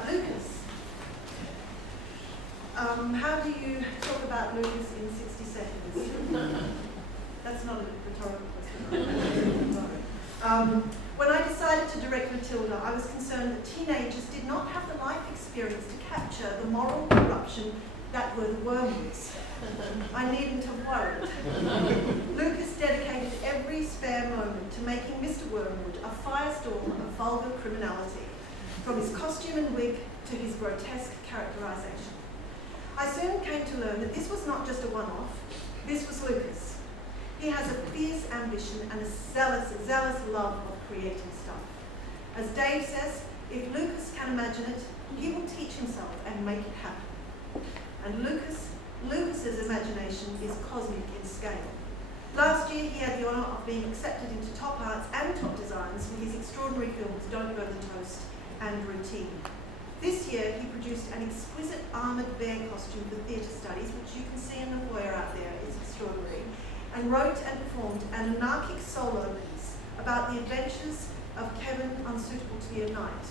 Lucas, how do you Matilda, I was concerned that teenagers did not have the life experience to capture the moral corruption that were the Wormwoods. I needn't have worried. Lucas dedicated every spare moment to making Mr. Wormwood a firestorm of vulgar criminality, from his costume and wig to his grotesque characterisation. I soon came to learn that this was not just a one-off, this was Lucas. He has a fierce ambition and a zealous love of creating stuff. As Dave says, if Lucas can imagine it, he will teach himself and make it happen. And Lucas's imagination is cosmic in scale. Last year he had the honour of being accepted into Top Arts and Top Designs for his extraordinary films Don't Burn the Toast and Routine. This year he produced an exquisite armoured bear costume for theatre studies, which you can see in the foyer out there. It's extraordinary. And wrote and performed an anarchic solo piece about the adventures of Kevin Unsuitable to be a Knight.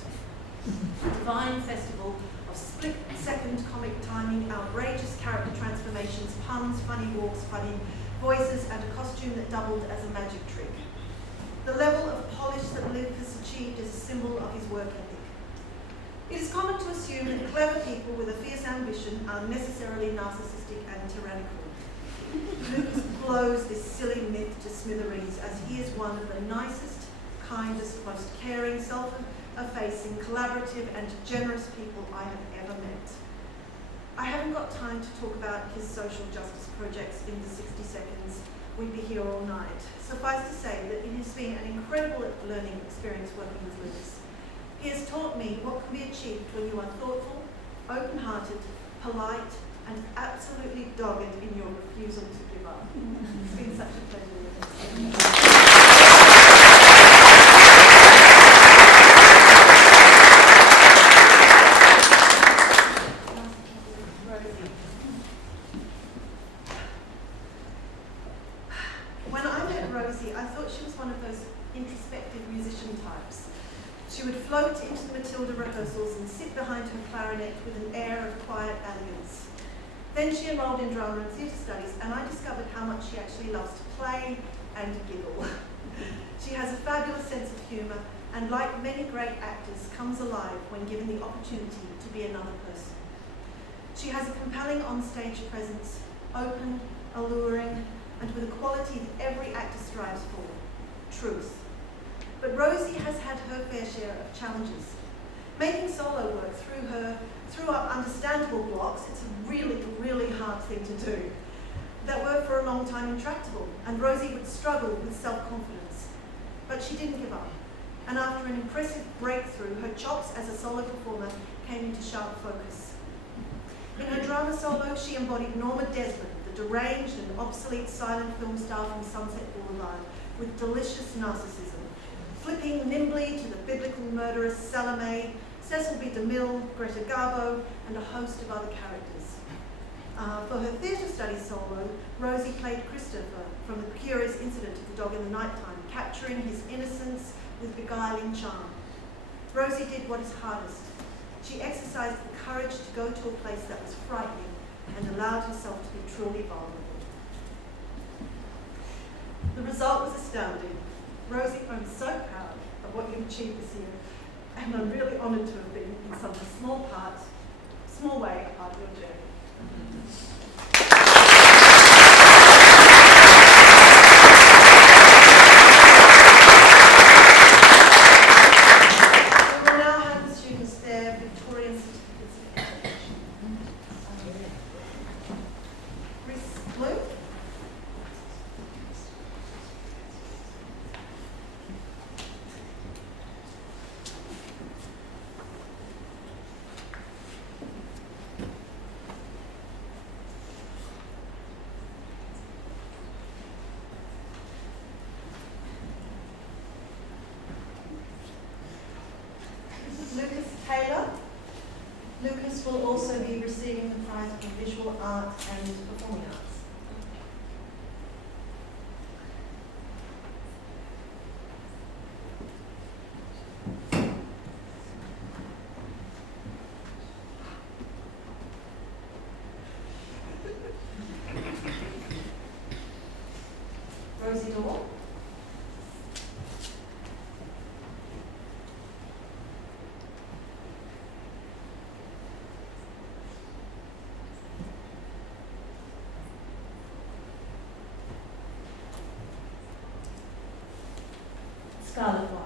A divine festival of split-second comic timing, outrageous character transformations, puns, funny walks, funny voices, and a costume that doubled as a magic trick. The level of polish that Lucas achieved is a symbol of his work ethic. It is common to assume that clever people with a fierce ambition are necessarily narcissistic and tyrannical. Lucas blows this silly myth to smithereens, as he is one of the nicest, kindest, most caring, self-effacing, collaborative and generous people I have ever met. I haven't got time to talk about his social justice projects in the 60 seconds. We'd be here all night. Suffice to say that it has been an incredible learning experience working with Lucas. He has taught me what can be achieved when you are thoughtful, open-hearted, polite, and absolutely dogged in your refusal to give up. It's been such a pleasure with him. When I met Rosie, I thought she was one of those introspective musician types. She would float into the Matilda rehearsals and sit behind her clarinet with an air of quiet elegance. Then she enrolled in drama and theatre studies, and I discovered how much she actually loves to play and giggle. She has a fabulous sense of humour, and like many great actors, comes alive when given the opportunity to be another person. She has a compelling on-stage presence, open, alluring, and with a quality that every actor strives for: truth. But Rosie has had her fair share of challenges. Making solo work threw up understandable blocks. It's a really, really hard thing to do, that were for a long time intractable, and Rosie would struggle with self-confidence. But she didn't give up, and after an impressive breakthrough, her chops as a solo performer came into sharp focus. In her drama solo, she embodied Norma Desmond, the deranged and obsolete silent film star from Sunset Boulevard, with delicious narcissism, flipping nimbly to the biblical murderess Salome, Cecil B. DeMille, Greta Garbo, and a host of other characters. For her theatre studies solo, Rosie played Christopher from The Curious Incident of the Dog in the Nighttime, capturing his innocence with beguiling charm. Rosie did what is hardest. She exercised the courage to go to a place that was frightening and allowed herself to be truly vulnerable. The result was astounding. Rosie, I'm so proud of what you've achieved this year, and I'm really honoured to have been in such a small way, a part of your journey. We will now have the students their Victorian certificates of education. Reese Blue. Lucas Taylor. Lucas will also be receiving the prize for visual art and performing arts. Rosie Dorr. Scarlet White.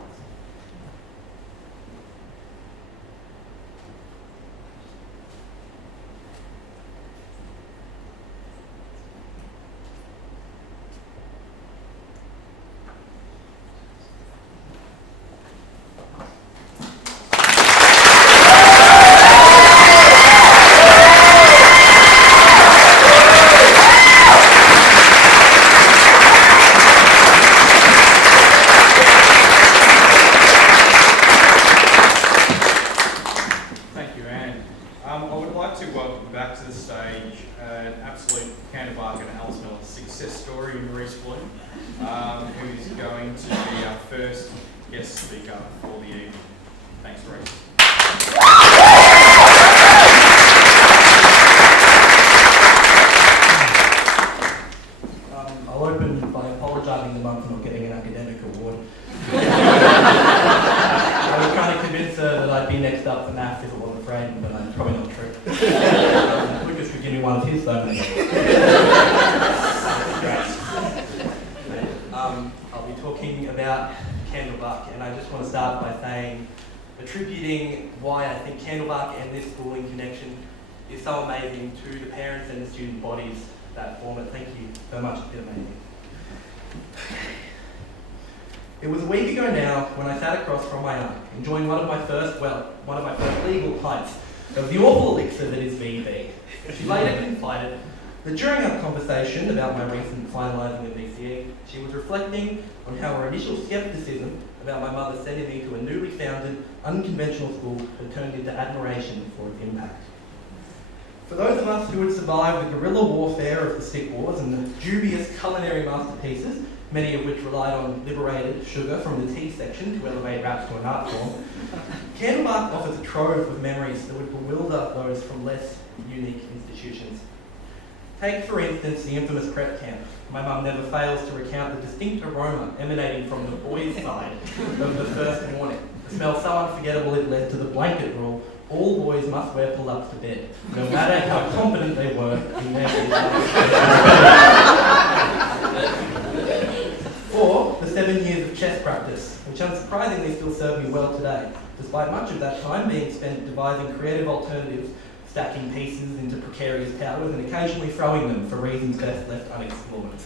Thank you, Anne. I would like to welcome back to the stage an absolute Canterbuck and Alice Miller success story in Reese Bloom, who's going to be our first guest speaker for the evening. Thanks, Reese. I'll open by apologising the mum for not getting an academic award. I was trying to convince her that I'd be next up for maths if it wasn't for Aiden, but that's probably not true. Lucas could give me one of his though, maybe. I'll be talking about Candlebuck, and I just want to start by saying, attributing why I think Candlebuck and this schooling connection is so amazing to the parents and the student bodies that form it. Thank you so much, it's been amazing. It was a week ago now when I sat across from my aunt, enjoying one of my first legal pints of the awful elixir that is VB. She later confided that during our conversation about my recent finalising of VCE, she was reflecting on how her initial scepticism about my mother sending me to a newly founded, unconventional school had turned into admiration for its impact. For those of us who had survived the guerrilla warfare of the stick wars and the dubious culinary masterpieces, many of which relied on liberated sugar from the tea section to elevate raps to an art form, Candlebuck offers a trove of memories that would bewilder those from less unique institutions. Take, for instance, the infamous prep camp. My mum never fails to recount the distinct aroma emanating from the boys' side of the first morning. The smell so unforgettable it led to the blanket rule: all boys must wear pull-ups to bed, no matter how confident they were in their Or the 7 years of chess practice, which unsurprisingly still serve me well today, despite much of that time being spent devising creative alternatives, stacking pieces into precarious powers and occasionally throwing them for reasons best left unexplored.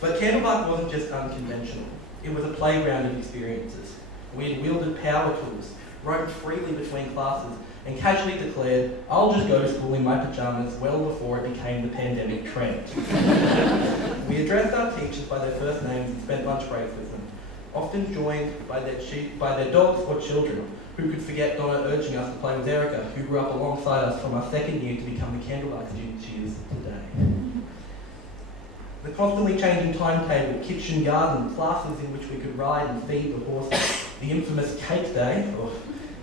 But Candlebuck wasn't just unconventional. It was a playground of experiences. We had wielded power tools, roamed freely between classes, and casually declared, "I'll just go to school in my pyjamas," well before it became the pandemic trend. We addressed our teachers by their first names and spent lunch breaks with them, often joined by their dogs or children. Who could forget Donna urging us to play with Erica, who grew up alongside us from our second year to become the Candlebuck student she is today. The constantly changing timetable, kitchen garden, classes in which we could ride and feed the horses, the infamous cake day,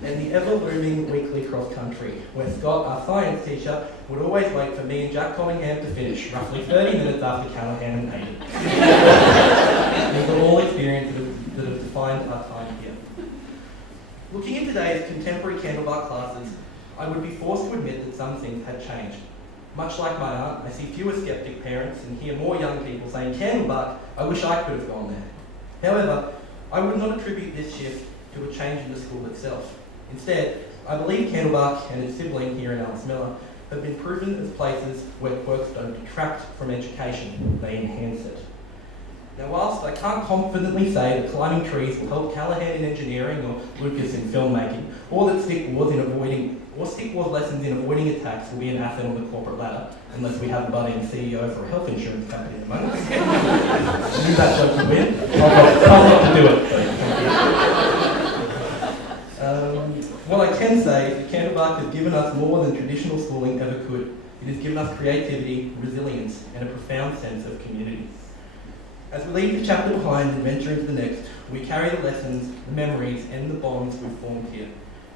and the ever-looming weekly cross-country, where Scott, our science teacher, would always wait for me and Jack Collingham to finish, roughly 30 minutes after Callahan and Hayden. These are all experiences that have defined our time here. Looking at today's contemporary Candlebuck classes, I would be forced to admit that some things had changed. Much like my aunt, I see fewer sceptic parents and hear more young people saying, "Candlebuck, I wish I could have gone there." However, I would not attribute this shift to a change in the school itself. Instead, I believe Candlebuck and its sibling here in Alice Miller have been proven as places where quirks don't detract from education, they enhance it. Now, whilst I can't confidently say that climbing trees will help Callahan in engineering or Lucas in filmmaking, or that stick wars lessons in avoiding attacks will be an asset on the corporate ladder, unless we have a budding CEO for a health insurance company at the moment. I knew that joke would win. I'll not to do it. What I can say is that Candlebuck has given us more than traditional schooling ever could. It has given us creativity, resilience, and a profound sense of community. As we leave the chapter behind and venture into the next, we carry the lessons, the memories, and the bonds we've formed here.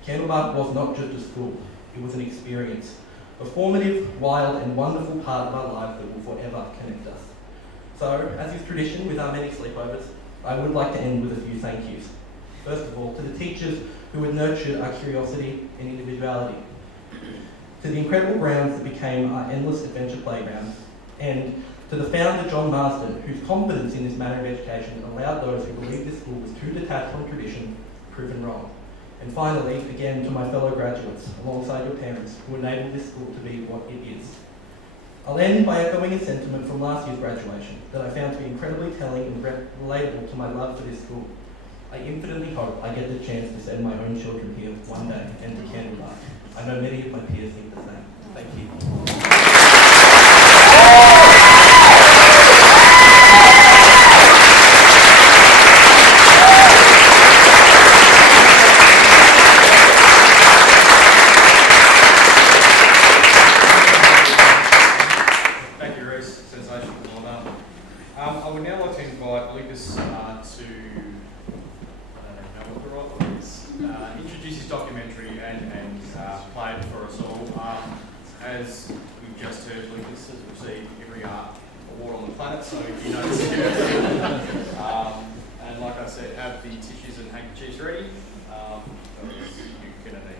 Candlebuck was not just a school, it was an experience. A formative, wild, and wonderful part of our lives that will forever connect us. So, as is tradition with our many sleepovers, I would like to end with a few thank yous. First of all, to the teachers who had nurtured our curiosity and individuality. To the incredible grounds that became our endless adventure playground, and to To the founder, John Marsden, whose confidence in this manner of education allowed those who believed this school was too detached from tradition proven wrong. And finally, again, to my fellow graduates, alongside your parents, who enabled this school to be what it is. I'll end by echoing a sentiment from last year's graduation that I found to be incredibly telling and relatable to my love for this school. I infinitely hope I get the chance to send my own children here one day and to candlelight. I know many of my peers think the same. Thank you. Thank you, Reece. Sensational. Well done. I would now like to invite Lucas to, I don't even know what the right word is, introduce his documentary and play it for us all. As we've just heard, Lucas has received every art award on the planet, so you know this. And like I said, have the tissues and handkerchiefs ready. You're going to need.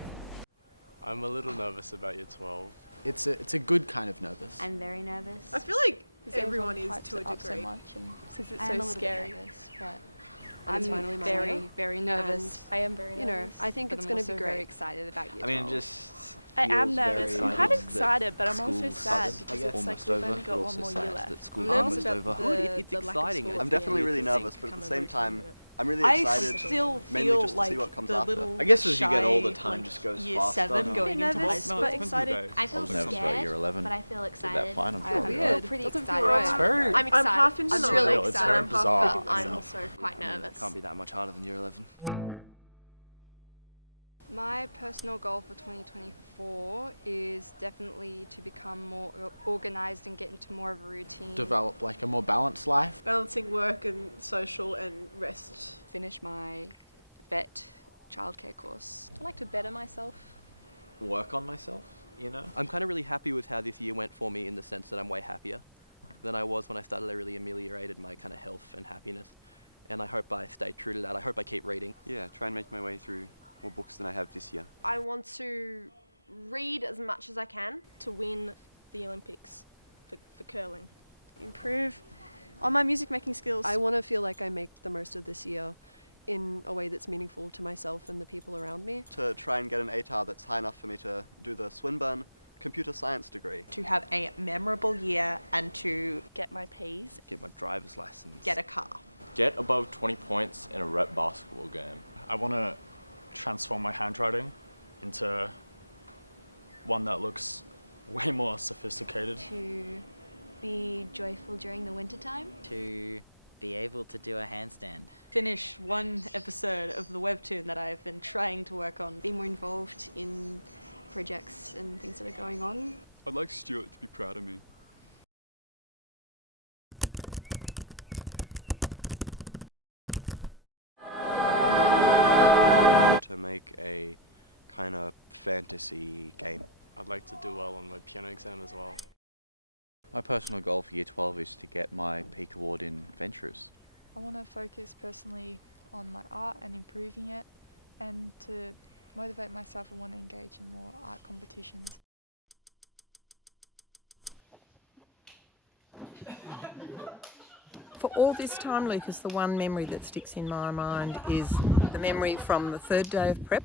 For all this time, Lucas, the one memory that sticks in my mind is the memory from the third day of prep.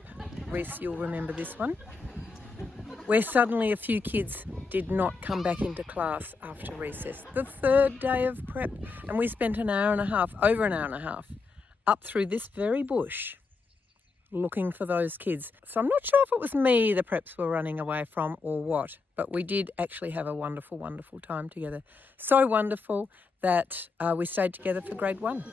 Reece, you'll remember this one, where suddenly a few kids did not come back into class after recess. The third day of prep, and we spent an hour and a half, over an hour and a half, up through this very bush looking for those kids. So I'm not sure if it was me the preps were running away from or what, but we did actually have a wonderful, wonderful time together. So wonderful that we stayed together for grade 1.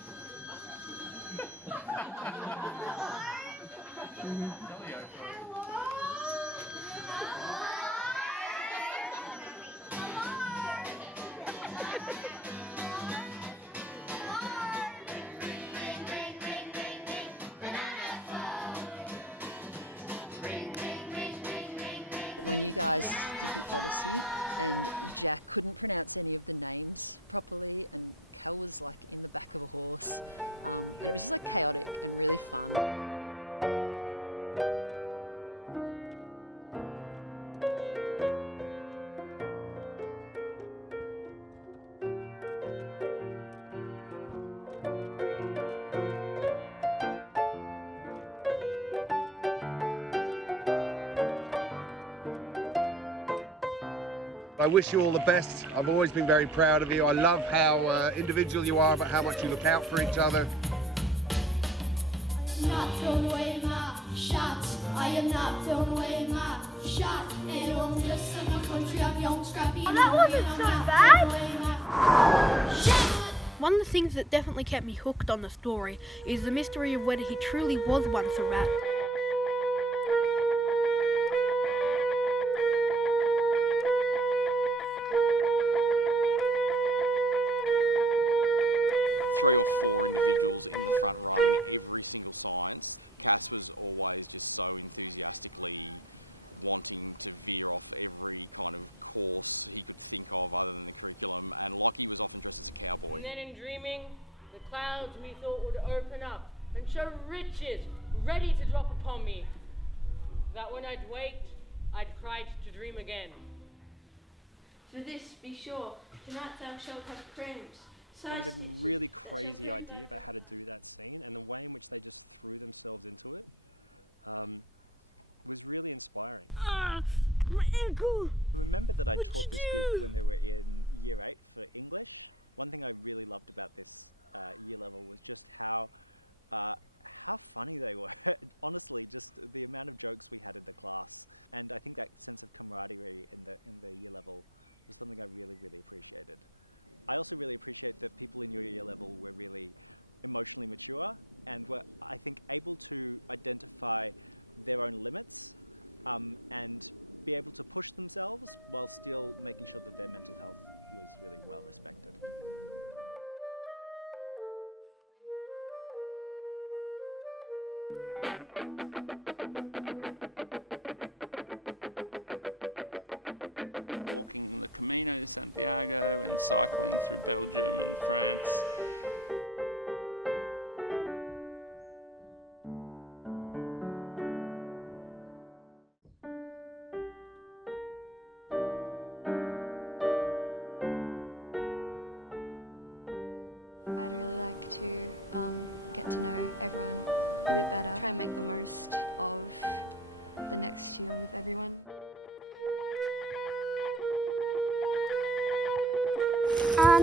I wish you all the best. I've always been very proud of you. I love how individual you are, but how much you look out for each other. Not throwing away my shot. I am not throwing away my shot. And I'm just in my country, I'm young, scrappy. Oh, that wasn't so bad. One of the things that definitely kept me hooked on the story is the mystery of whether he truly was once a rat. And then in dreaming, the clouds we thought would open up and show riches ready to drop upon me. That when I'd waked, I'd cried to dream again. For this, be sure, tonight thou shalt have cramps, side stitches, that shall print thy breath back. Ah, my ankle! What'd you do?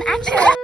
Actually...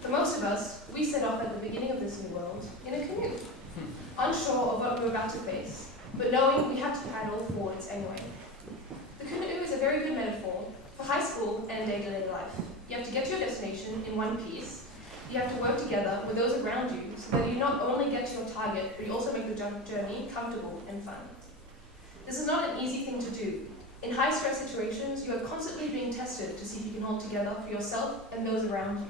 For most of us, we set off at the beginning of this new world in a canoe. unsure of what we were about to face, but knowing we had to paddle forwards anyway. The canoe is a very good metaphor for high school and day-to-day life. You have to get to your destination in one piece. You have to work together with those around you so that you not only get to your target, but you also make the journey comfortable and fun. This is not an easy thing to do. In high-stress situations, you are constantly being tested to see if you can hold together for yourself and those around you.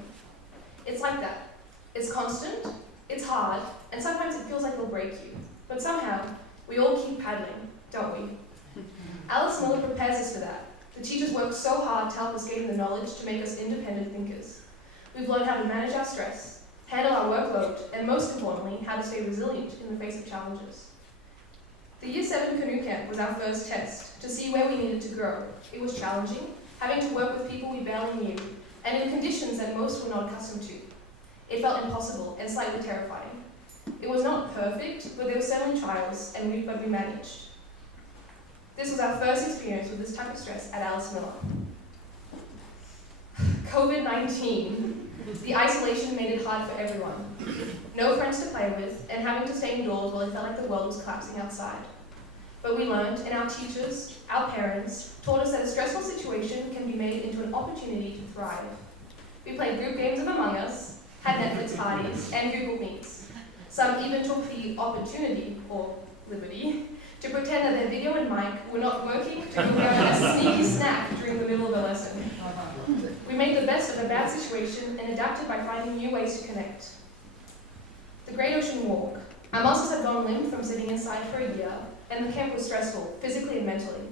It's like that. It's constant, it's hard, and sometimes it feels like it'll break you. But somehow, we all keep paddling, don't we? Alice Miller prepares us for that. The teachers work so hard to help us gain the knowledge to make us independent thinkers. We've learned how to manage our stress, handle our workload, and most importantly, how to stay resilient in the face of challenges. The Year 7 canoe camp was our first test to see where we needed to grow. It was challenging, having to work with people we barely knew, and in conditions that most were not accustomed to. It felt impossible and slightly terrifying. It was not perfect, but there were certainly trials, but we managed. This was our first experience with this type of stress at Alice Miller. COVID-19. The isolation made it hard for everyone. No friends to play with, and having to stay indoors while it felt like the world was collapsing outside. But we learned, and our teachers, our parents, taught us that a stressful situation can be made into an opportunity to thrive. We played group games of Among Us, had Netflix parties, and Google Meets. Some even took the opportunity, or liberty, to pretend that their video and mic were not working to go a sneaky snack during the middle of a lesson. We made the best of a bad situation and adapted by finding new ways to connect. The Great Ocean Walk. Our muscles had gone limp from sitting inside for a year, and the camp was stressful, physically and mentally.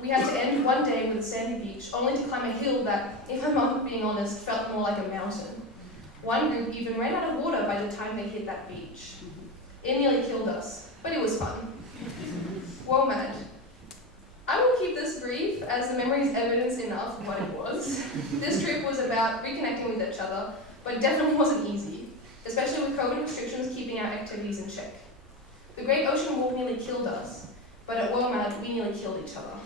We had to end one day with a sandy beach, only to climb a hill that, if I'm not being honest, felt more like a mountain. One group even ran out of water by the time they hit that beach. It nearly killed us, but it was fun. WOMAD. I will keep this brief, as the memory is evidence enough of what it was. This trip was about reconnecting with each other, but it definitely wasn't easy, especially with COVID restrictions keeping our activities in check. The Great Ocean Walk nearly killed us, but at WOMAD, we nearly killed each other.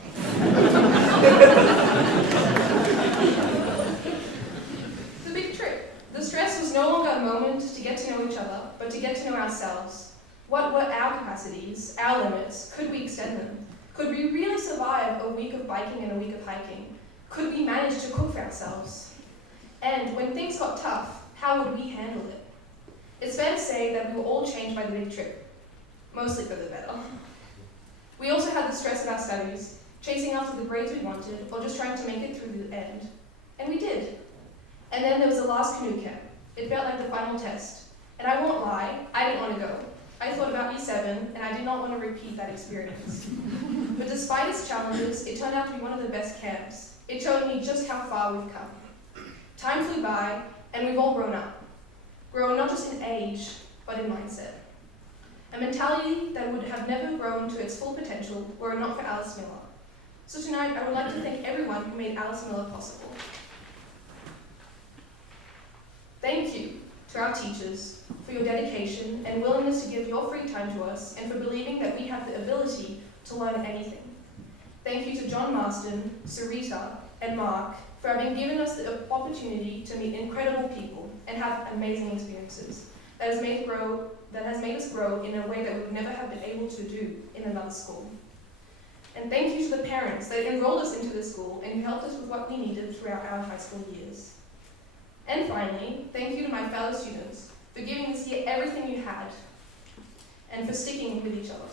The big trip. The stress was no longer a moment to get to know each other, but to get to know ourselves. What were our capacities, our limits? Could we extend them? Could we really survive a week of biking and a week of hiking? Could we manage to cook for ourselves? And when things got tough, how would we handle it? It's fair to say that we were all changed by the big trip, mostly for the better. We also had the stress of our studies, chasing after the grades we wanted, or just trying to make it through the end. And we did. And then there was the last canoe camp. It felt like the final test. And I won't lie, I didn't want to go. I thought about Year 7, and I did not want to repeat that experience. But despite its challenges, it turned out to be one of the best camps. It showed me just how far we've come. Time flew by, and we've all grown up. Grown not just in age, but in mindset. A mentality that would have never grown to its full potential were it not for Alice Miller. So tonight, I would like to thank everyone who made Alice Miller possible. Thank you to our teachers for your dedication and willingness to give your free time to us, and for believing that we have the ability to learn anything. Thank you to John Marston, Sarita, and Mark for having given us the opportunity to meet incredible people and have amazing experiences that has made us grow in a way that we would never have been able to do in another school. And thank you to the parents that enrolled us into this school and who helped us with what we needed throughout our high school years. And finally, thank you to my fellow students for giving this year everything you had and for sticking with each other.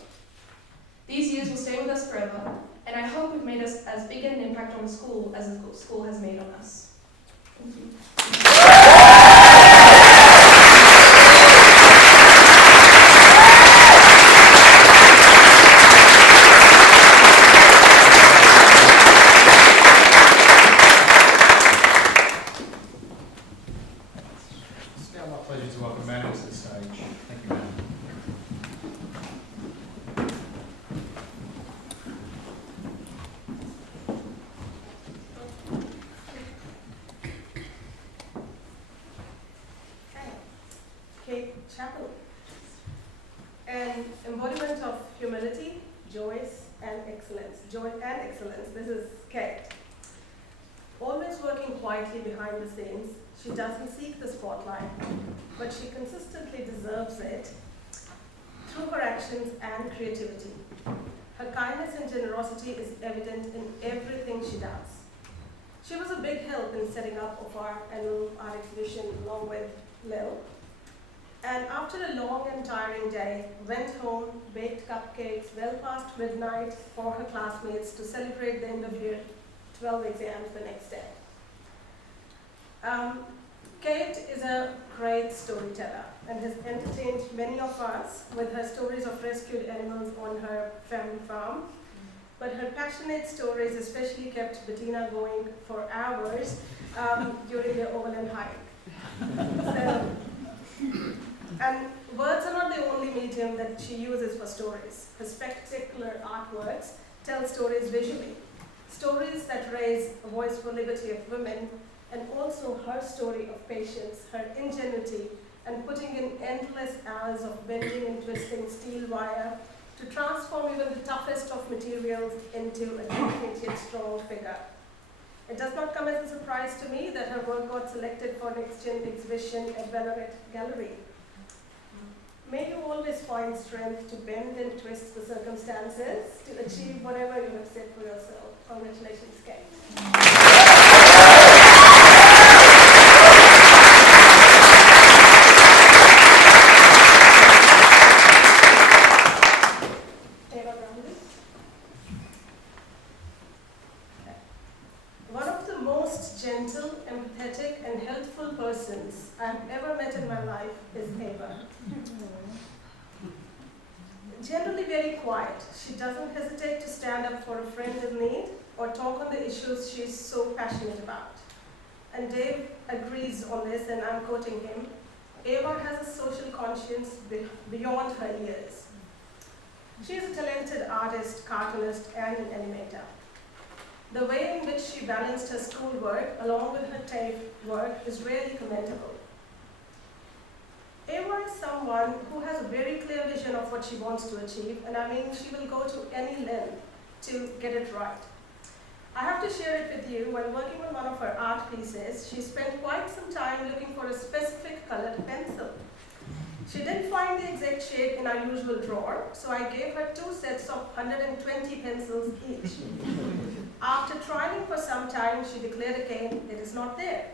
These years will stay with us forever, and I hope we've made us as big an impact on the school as the school has made on us. Thank you. It's now my pleasure to welcome Manuel to the stage. Thank you, Manuel. Kate Chappell. An embodiment of humility, joy, and excellence. Joy and excellence. This is Kate. Always working quietly behind the scenes, she doesn't seek the spotlight, but she consistently deserves it through her actions and creativity. Her kindness and generosity is evident in everything she does. She was a big help in setting up of our annual art exhibition along with Lil. And after a long and tiring day, went home, baked cupcakes well past midnight for her classmates to celebrate the end of year 12 exams the next day. Kate is a great storyteller and has entertained many of us with her stories of rescued animals on her family farm. But her passionate stories especially kept Bettina going for hours during the overland hike. And words are not the only medium that she uses for stories. Her spectacular artworks tell stories visually. Stories that raise a voice for liberty of women, and also her story of patience, her ingenuity, and putting in endless hours of bending and twisting steel wire to transform even the toughest of materials into a delicate yet strong figure. It does not come as a surprise to me that her work got selected for Next Gen exhibition at Ballarat Gallery. May you always find strength to bend and twist the circumstances to achieve whatever you have set for yourself. Congratulations, Kate. One of the most gentle, empathetic, and helpful persons I've ever met in my life is Ava. Generally very quiet, she doesn't hesitate to stand up for a friend in need or talk on the issues she's so passionate about. And Dave agrees on this, and I'm quoting him. Ava has a social conscience beyond her years. She is a talented artist, cartoonist, and an animator. The way in which she balanced her schoolwork along with her TAFE work is really commendable. Ava is someone who has a very clear vision of what she wants to achieve, and I mean she will go to any length to get it right. I have to share it with you. When working on one of her art pieces, she spent quite some time looking for a specific colored pencil. She didn't find the exact shade in our usual drawer, so I gave her 2 sets of 120 pencils each. After trying for some time, she declared again, it is not there.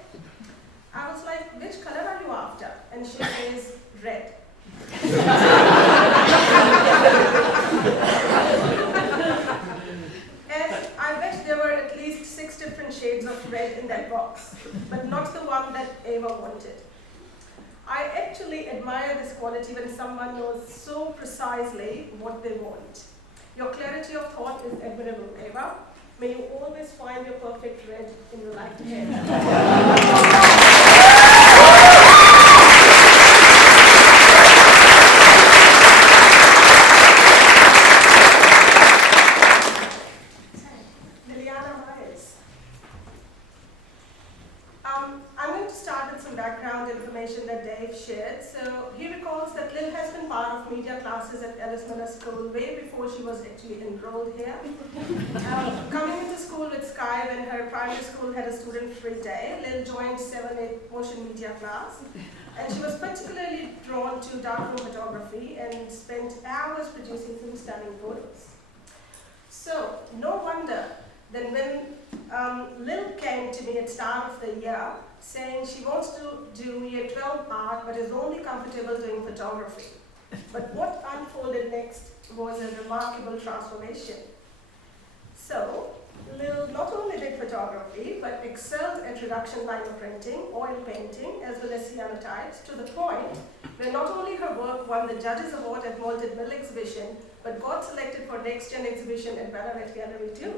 I was like, which color are you after? And she says, red. And I bet there were at least 6 different shades of red in that box, but not the one that Ava wanted. I actually admire this quality when someone knows so precisely what they want. Your clarity of thought is admirable, Ava. May you always find your perfect red in the life ahead. I'm going to start with some background information that Dave shared. So he recalls that Lil has been part of media classes at Ellis Miller School way before she was actually enrolled here. Coming into school with Sky when her primary school had a student-free day, Lil joined 7-8 motion media class. And she was particularly drawn to darkroom photography and spent hours producing some stunning photos. So, no wonder that when Lil came to me at the start of the year saying she wants to do year 12 art but is only comfortable doing photography. But what unfolded next was a remarkable transformation. So, Lil not only did photography but excelled at reduction liner printing, oil painting, as well as cyanotypes, to the point where not only her work won the Judges Award at Malted Mill exhibition, but got selected for Next Gen exhibition at Ballarat Gallery too.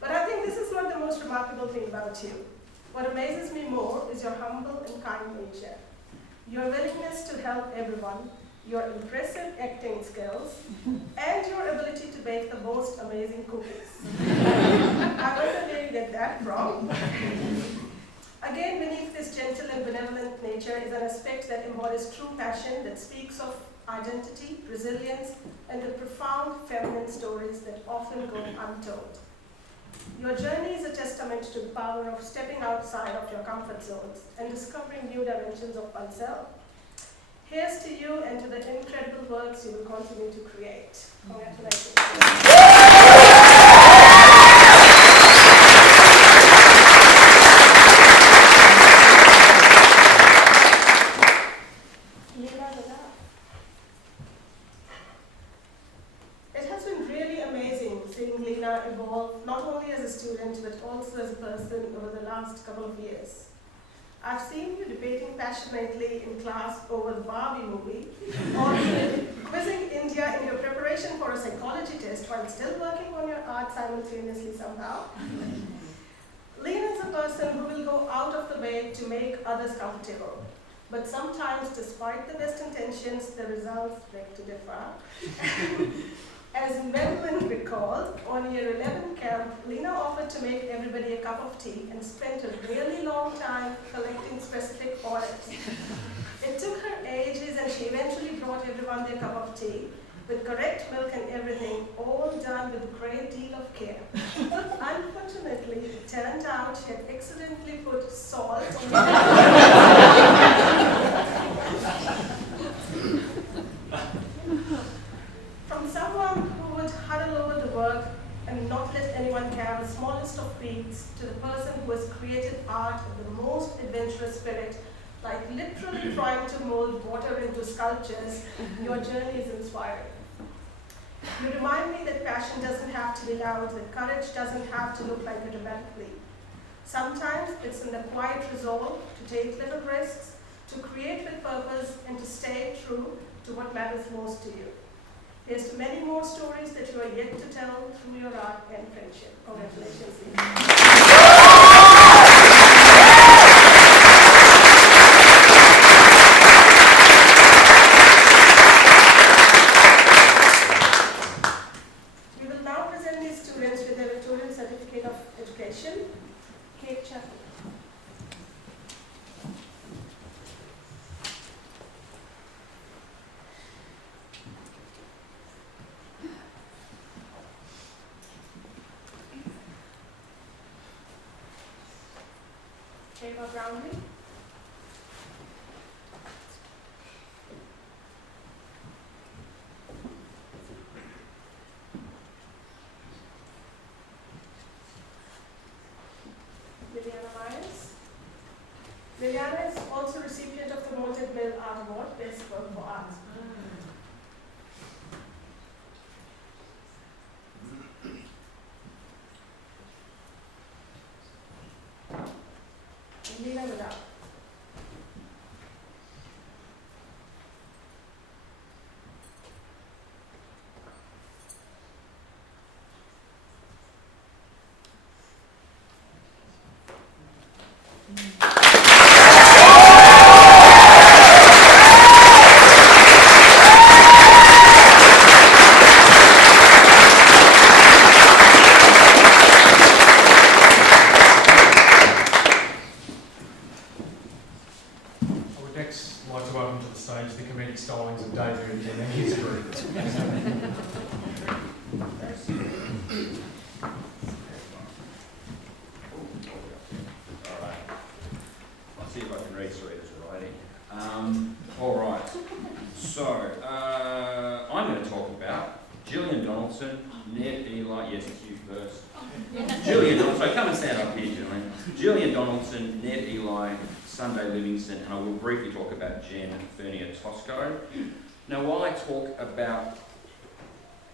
But I think this is not the most remarkable thing about you. What amazes me more is your humble and kind nature, your willingness to help everyone, your impressive acting skills, and your ability to bake the most amazing cookies. I wonder where you get that from. Again, beneath this gentle and benevolent nature is an aspect that embodies true passion, that speaks of identity, resilience, and the profound feminine stories that often go untold. Your journey is a testament to the power of stepping outside of your comfort zones and discovering new dimensions of oneself. Here's to you and to the incredible works you will continue to create. Congratulations. It has been really amazing seeing Lena evolve, not only as a student, but also as a person over the last couple of years. I've seen you debating passionately in class over the Barbie movie, or quizzing India in your preparation for a psychology test while still working on your art simultaneously somehow. Lena is a person who will go out of the way to make others comfortable. But sometimes, despite the best intentions, the results beg to differ. As Madeline recalled, on year 11 camp, Lena offered to make everybody a cup of tea and spent a really long time collecting specific orders. It took her ages and she eventually brought everyone their cup of tea, with correct milk and everything, all done with a great deal of care. Unfortunately, it turned out she had accidentally put salt on From someone who would huddle over the work and not let anyone carry the smallest of beads, to the person who has created art of the most adventurous spirit, like literally trying to mold water into sculptures, your journey is inspiring. You remind me that passion doesn't have to be loud, that courage doesn't have to look like a dramatic leap. Sometimes it's in the quiet resolve to take little risks, to create with purpose, and to stay true to what matters most to you. Here's to many more stories that you are yet to tell through your art and friendship. Congratulations, Lena. We will now present these students with their Victorian Certificate of Education. Kate Chappell. Ava Brownlee. Liliana Myers. Liliana is also recipient of the Malted Mill Art Award, Best Work for Art. Lila Vidal. I'm going to talk about Gillian Donaldson, Ned Eli. Yes, it's you first. Gillian Donaldson. So come and stand up here, Gillian. Gillian Donaldson, Ned Eli, Sunday Livingston, and I will briefly talk about Jen Fernier Tosco. Now, while I talk about,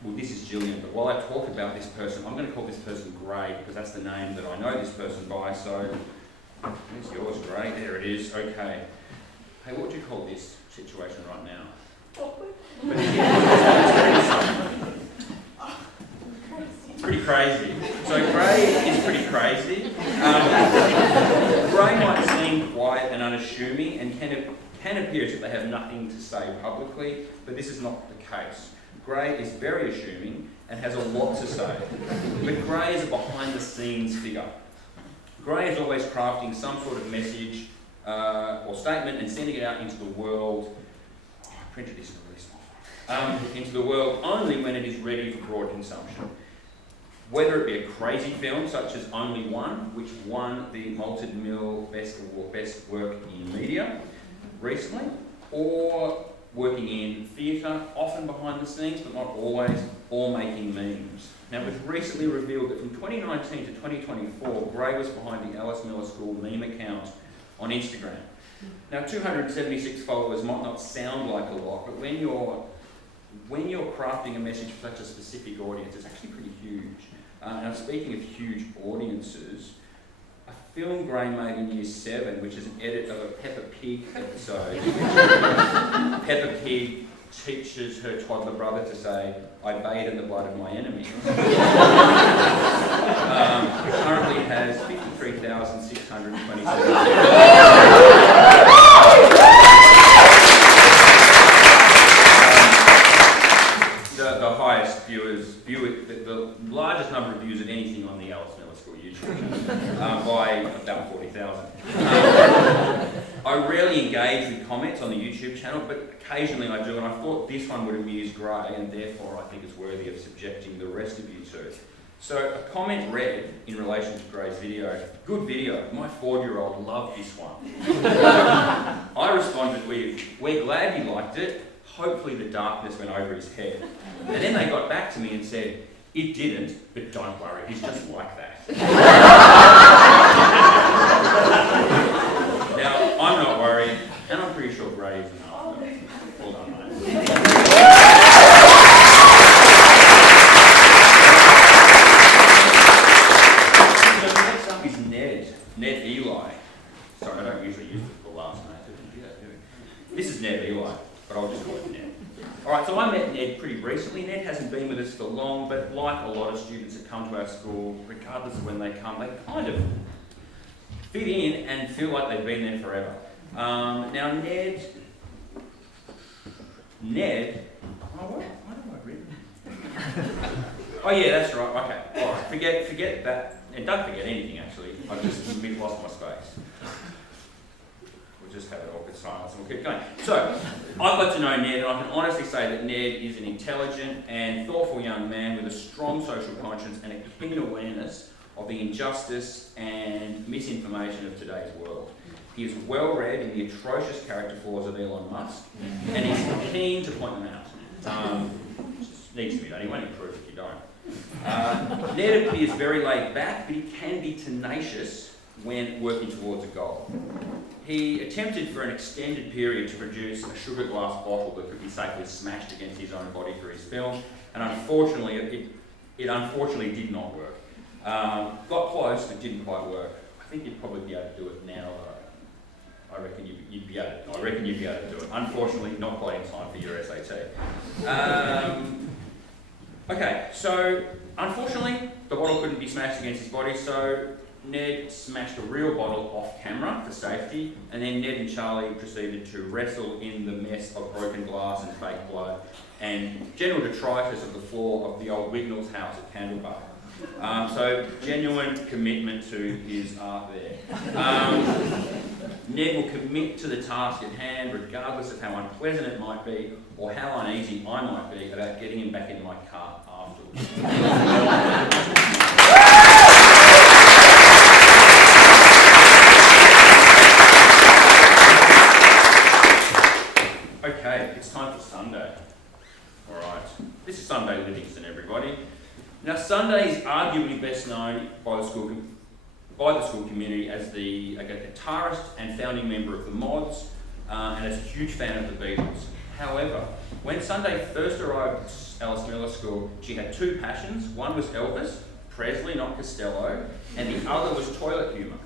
well, this is Gillian, but while I talk about this person, I'm going to call this person Gray because that's the name that I know this person by. So, there's yours, Gray. There it is. Okay. Hey, what would you call this situation right now? But it's pretty crazy. So Gray is pretty crazy. Gray might seem quiet and unassuming and can appear as if they have nothing to say publicly, but this is not the case. Gray is very assuming and has a lot to say. But Gray is a behind-the-scenes figure. Gray is always crafting some sort of message or statement and sending it out into the world. Oh, I printed this into the world only when it is ready for broad consumption. Whether it be a crazy film such as Only One, which won the Malted Mill Best Work in Media recently, or working in theatre, often behind the scenes, but not always, or making memes. Now, it was recently revealed that from 2019 to 2024, Gray was behind the Alice Miller School meme account on Instagram. Now, 276 followers might not sound like a lot, but when you're crafting a message for such a specific audience, it's actually pretty huge. Now, speaking of huge audiences, a film Gray made in Year 7, which is an edit of a Peppa Pig episode. Peppa Pig teaches her toddler brother to say, "I bathe in the blood of my enemies." It currently has 53,627. The highest the largest number of views of anything on the Alice Miller School YouTube channel, by about 40,000. I rarely engage with comments on the YouTube channel, but occasionally I do, and I thought this one would amuse Gray, and therefore I think it's worthy of subjecting the rest of you to. So a comment read in relation to Gray's video: "Good video, my 4-year-old loved this one." I responded with, "We're glad you liked it. Hopefully the darkness went over his head." And then they got back to me and said, "It didn't, but don't worry, he's just like that." Now, I'm not worried, and I'm pretty sure Gray is not. Well done, mate. So next up is Ned Eli. Sorry, I don't usually use the last name, so do that, do we? This is Ned Eli, but I'll just call it Ned. Alright, so I met Ned pretty recently. Ned hasn't been with us for long, but like a lot of students that come to our school, regardless of when they come, they kind of fit in and feel like they've been there forever. Now Ned, oh what have I written? Oh yeah, that's right, okay, alright, forget that, and don't forget anything actually, I've just lost my space. Just have an awkward silence and we'll keep going. So, I've got to know Ned, and I can honestly say that Ned is an intelligent and thoughtful young man with a strong social conscience and a keen awareness of the injustice and misinformation of today's world. He is well read in the atrocious character flaws of Elon Musk, and he's keen to point them out. Just needs to be done, he won't improve if you don't. Ned appears very laid back, but he can be tenacious when working towards a goal. He attempted for an extended period to produce a sugar glass bottle that could be safely smashed against his own body for his film, and unfortunately, it unfortunately did not work. Got close, but didn't quite work. I think you'd probably be able to do it now, though. I reckon you'd be able to do it. Unfortunately, not quite in time for your SAT. Okay, so unfortunately, the bottle couldn't be smashed against his body, so Ned smashed a real bottle off camera for safety, and then Ned and Charlie proceeded to wrestle in the mess of broken glass and fake blood and general detritus of the floor of the old Wignall's house at Candlebar. So genuine commitment to his art there. Ned will commit to the task at hand regardless of how unpleasant it might be or how uneasy I might be about getting him back in my car afterwards. Okay, it's time for Sunday. Alright, this is Sunday Livingston, everybody. Now, Sunday is arguably best known by the school community as a guitarist and founding member of the Mods, and as a huge fan of the Beatles. However, when Sunday first arrived at Alice Miller School, she had two passions. One was Elvis Presley, not Costello, and the other was toilet humour.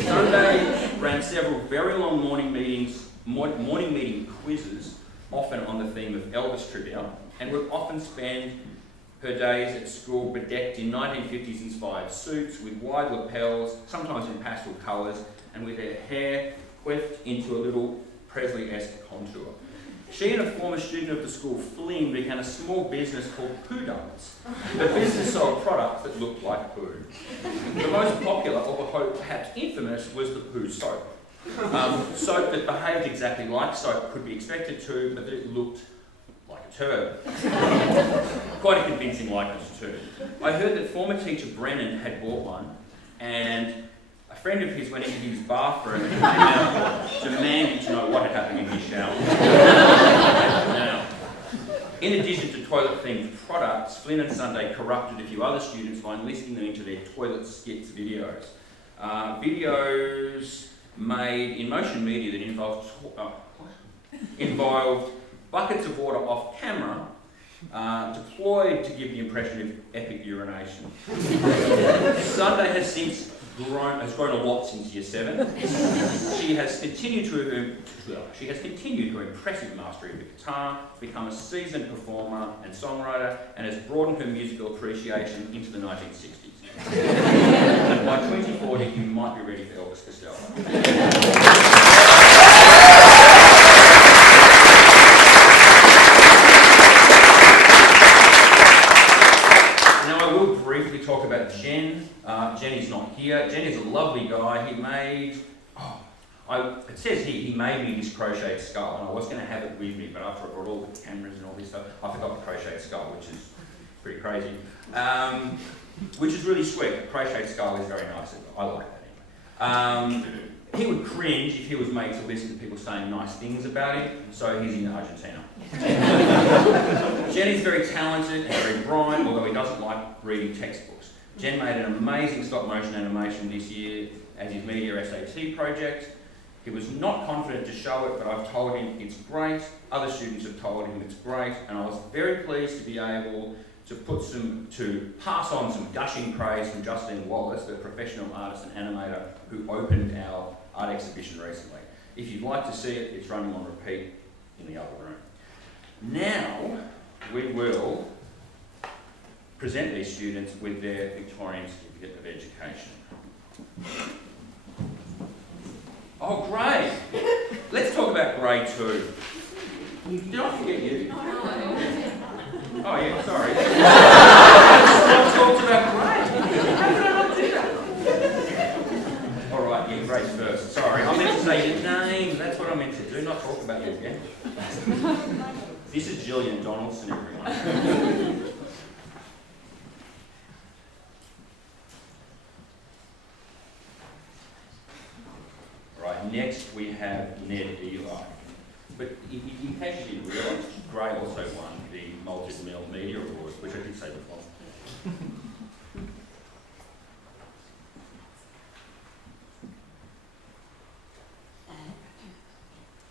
Sunday ran several very long morning meeting quizzes, often on the theme of Elvis trivia, and would often spend her days at school bedecked in 1950s inspired suits with wide lapels, sometimes in pastel colours, and with her hair coiffed into a little Presley-esque contour. She and a former student of the school, Flynn, began a small business called Poo Donuts. The business sold products that looked like poo. The most popular, although perhaps infamous, was the poo soap. Soap that behaved exactly like soap could be expected to, but that it looked like a a turd. Quite a convincing likeness too. I heard that former teacher Brennan had bought one, and a friend of his went into his bathroom and came out demanding to know what had happened in his shower. Now, in addition to toilet-themed products, Flynn and Sunday corrupted a few other students by enlisting them into their toilet skits videos. Videos made in motion media that involved buckets of water off camera, deployed to give the impression of epic urination. Sunday has since grown a lot since year 7. She has continued her impressive mastery of the guitar, become a seasoned performer and songwriter, and has broadened her musical appreciation into the 1960s. And by 2040, you might be ready for Elvis Costello. Briefly talk about Jen. Jen is not here. Jen is a lovely guy. He made, it says here, he made me this crocheted skull, and I was going to have it with me, but after I brought all the cameras and all this stuff, I forgot the crocheted skull, which is pretty crazy. Which is really sweet. A crocheted skull is very nice. I like that anyway. He would cringe if he was made to listen to people saying nice things about him, so he's in Argentina. Jen is very talented and very bright, although he doesn't like reading textbooks. Jen made an amazing stop-motion animation this year as his media SAT project. He was not confident to show it, but I've told him it's great. Other students have told him it's great, and I was very pleased to be able to pass on some gushing praise from Justine Wallace, the professional artist and animator who opened our art exhibition recently. If you'd like to see it, it's running on repeat in the other room. Now, we will present these students with their Victorian Certificate of Education. Oh, great! Let's talk about grade 2. Did I forget you? Oh yeah, sorry. I talked about grade. How did I not do that? All right, yeah, grade first. Sorry, I meant to say your name. That's what I meant to do, not talk about you again. This is Gillian Donaldson, everyone. Right, next we have Ned Eli. But in case you didn't realise, Gray also won the Maltese Media Award, which I did say before.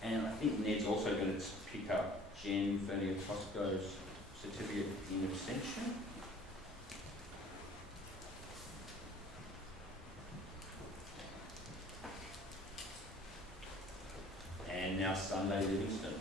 And I think Ned's also going to pick up Jen Fernier-Tosco's certificate in abstention. And now Sunday Livingston.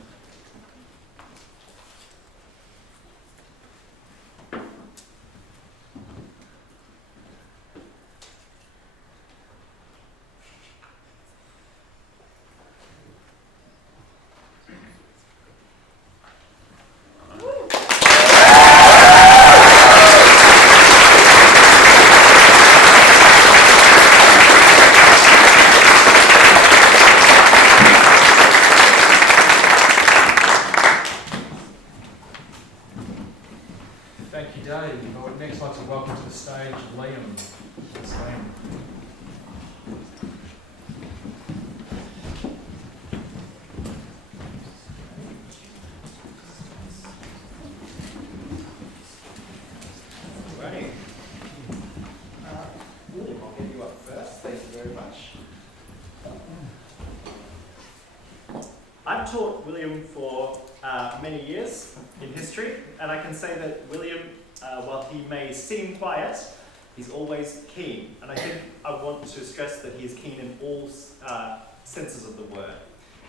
I've taught William for many years in history, and I can say that William, while he may seem quiet, he's always keen. And I think I want to stress that he is keen in all senses of the word.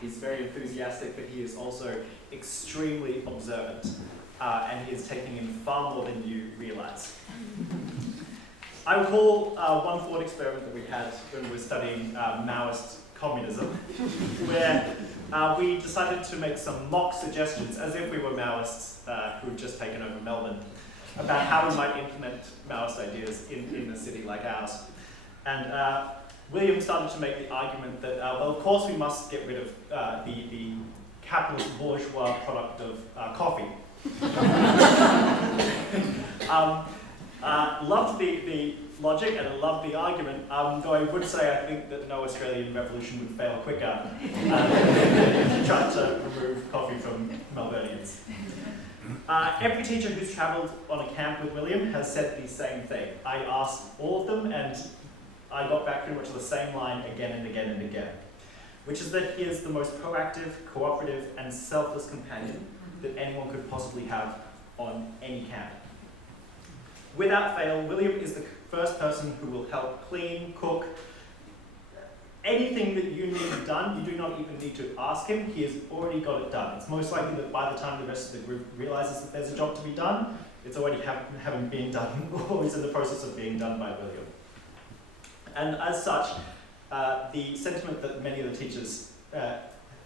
He's very enthusiastic, but he is also extremely observant, and he is taking in far more than you realise. I recall one thought experiment that we had when we were studying Maoist communism, where we decided to make some mock suggestions, as if we were Maoists who had just taken over Melbourne, about how we might implement Maoist ideas in a city like ours. And William started to make the argument that, well, of course we must get rid of the capitalist bourgeois product of coffee. Loved the logic and I loved the argument, though I would say I think that no Australian revolution would fail quicker if you tried to remove coffee from Melburnians. Every teacher who's travelled on a camp with William has said the same thing. I asked all of them and I got back pretty much the same line again and again and again, which is that he is the most proactive, cooperative and selfless companion that anyone could possibly have on any camp. Without fail, William is the first person who will help clean, cook, anything that you need done. You do not even need to ask him, he has already got it done. It's most likely that by the time the rest of the group realises that there's a job to be done, it's already having been done, or is in the process of being done by William. And as such, the sentiment that many of the teachers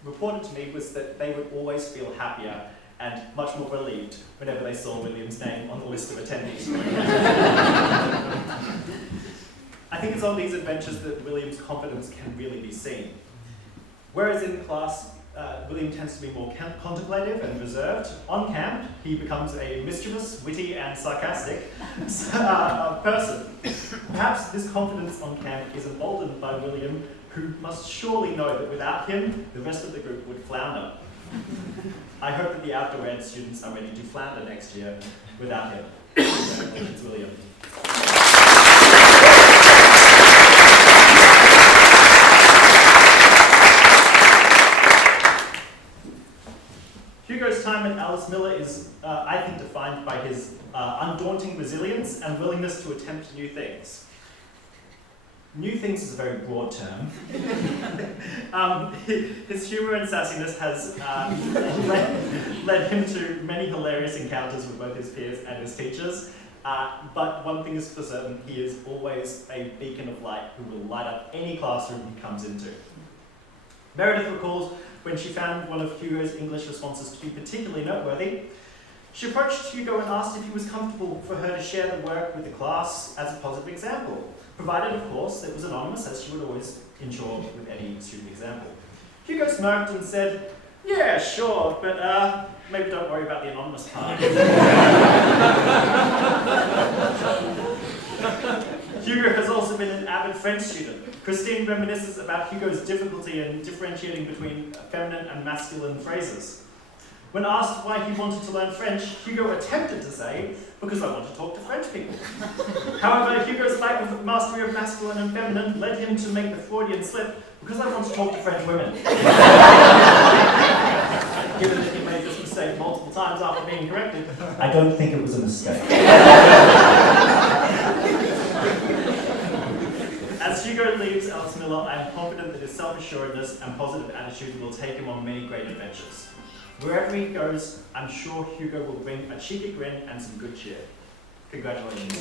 reported to me was that they would always feel happier and much more relieved whenever they saw William's name on the list of attendees. I think it's on these adventures that William's confidence can really be seen. Whereas in class, William tends to be more contemplative and reserved, on camp he becomes a mischievous, witty and sarcastic person. Perhaps this confidence on camp is emboldened by William, who must surely know that without him, the rest of the group would flounder. I hope that the outdoor ed students are ready to flounder next year without him. It's William. Hugo's time at Alice Miller is, I think, defined by his undaunting resilience and willingness to attempt new things. New things is a very broad term. His humour and sassiness has led him to many hilarious encounters with both his peers and his teachers. But one thing is for certain, he is always a beacon of light who will light up any classroom he comes into. Meredith recalls when she found one of Hugo's English responses to be particularly noteworthy. She approached Hugo and asked if he was comfortable for her to share the work with the class as a positive example, provided, of course, it was anonymous, as she would always ensure with any student example. Hugo smirked and said, "Yeah, sure, but maybe don't worry about the anonymous part." Hugo has also been an avid French student. Christine reminisces about Hugo's difficulty in differentiating between feminine and masculine phrases. When asked why he wanted to learn French, Hugo attempted to say, "Because I want to talk to French people." However, Hugo's lack of mastery of masculine and feminine led him to make the Freudian slip, "Because I want to talk to French women." Given that he made this mistake multiple times after being corrected, I don't think it was a mistake. As Hugo leaves Alice Miller, I am confident that his self-assuredness and positive attitude will take him on many great adventures. Wherever he goes, I'm sure Hugo will bring a cheeky grin and some good cheer. Congratulations.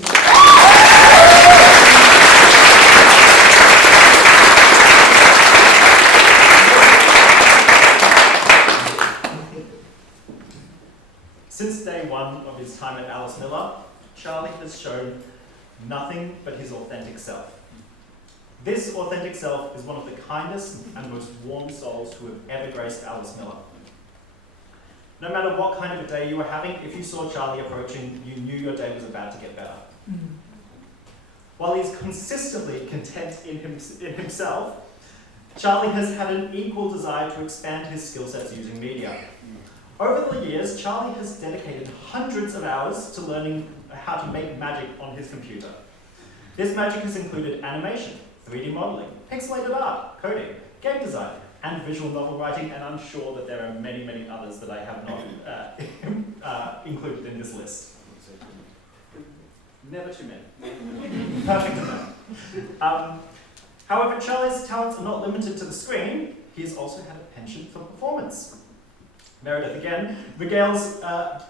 Since day one of his time at Alice Miller, Charlie has shown nothing but his authentic self. This authentic self is one of the kindest and most warm souls who have ever graced Alice Miller. No matter what kind of a day you were having, if you saw Charlie approaching, you knew your day was about to get better. While he's consistently content in himself, Charlie has had an equal desire to expand his skill sets using media. Over the years, Charlie has dedicated hundreds of hours to learning how to make magic on his computer. This magic has included animation, 3D modeling, pixelated art, coding, game design, and visual novel writing, and I'm sure that there are many, many others that I have not included in this list. Never too many. Perfect enough. However, Charlie's talents are not limited to the screen. He has also had a penchant for performance. Meredith again regales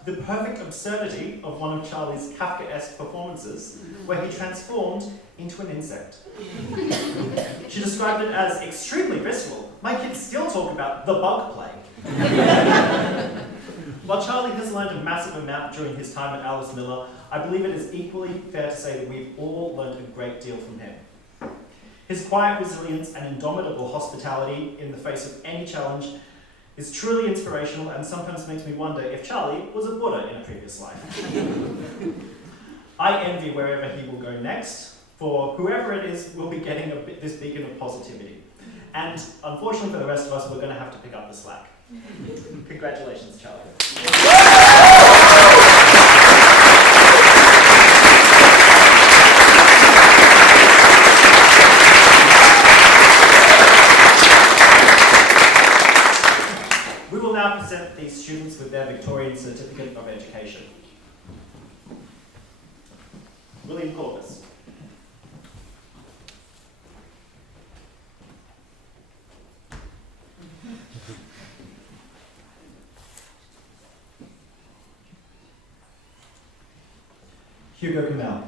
the perfect absurdity of one of Charlie's Kafkaesque performances, where he transformed into an insect. She described it as extremely visceral. My kids still talk about the bug plague. While Charlie has learned a massive amount during his time at Alice Miller, I believe it is equally fair to say that we've all learned a great deal from him. His quiet resilience and indomitable hospitality in the face of any challenge is truly inspirational and sometimes makes me wonder if Charlie was a Buddha in a previous life. I envy wherever he will go next, for whoever it is will be getting this beacon of positivity. And unfortunately for the rest of us, we're going to have to pick up the slack. Congratulations, Charlie. We will now present these students with their Victorian Certificate of Education. William Corpus. Hugo Kamel.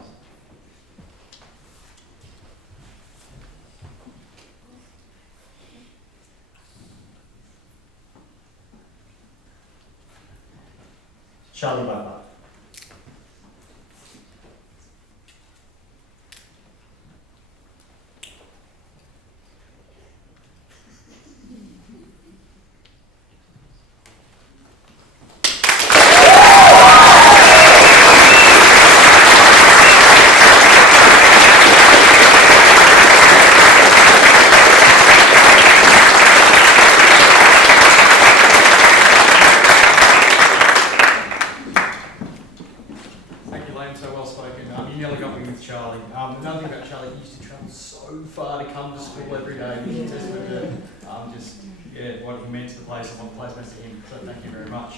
Charlie Butler. Another thing about Charlie, he used to travel so far to come to school every day, which is a testament to what he meant to the place and what the place meant to him. So thank you very much.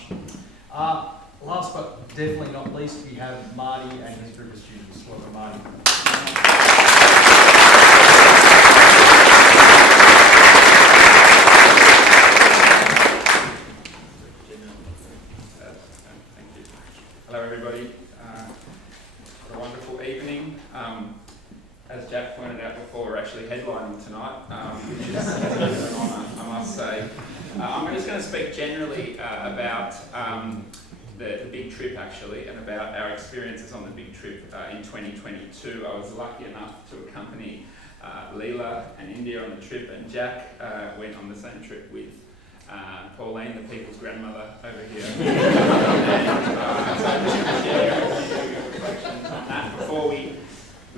Last but definitely not least, we have Marty and his group of students. Welcome, Marty. Hello everybody, what a wonderful evening. As Jack pointed out before, we're actually headlining tonight, which is an honour, I must say. I'm just going to speak generally about the big trip actually, and about our experiences on the big trip in 2022. I was lucky enough to accompany Leela and India on the trip, and Jack went on the same trip with Pauline, the people's grandmother, over here. So I'm just going to share a few reflections on that before we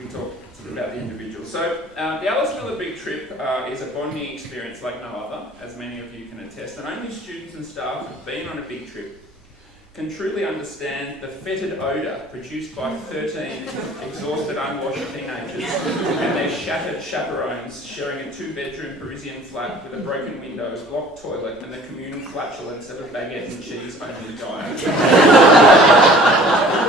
talk about the individual. So the Alice Miller Big Trip is a bonding experience like no other, as many of you can attest, and only students and staff who've been on a big trip can truly understand the fetid odour produced by 13 exhausted, unwashed teenagers and their shattered chaperones sharing a 2-bedroom Parisian flat with a broken window, blocked toilet, and the communal flatulence of a baguette and cheese only diet.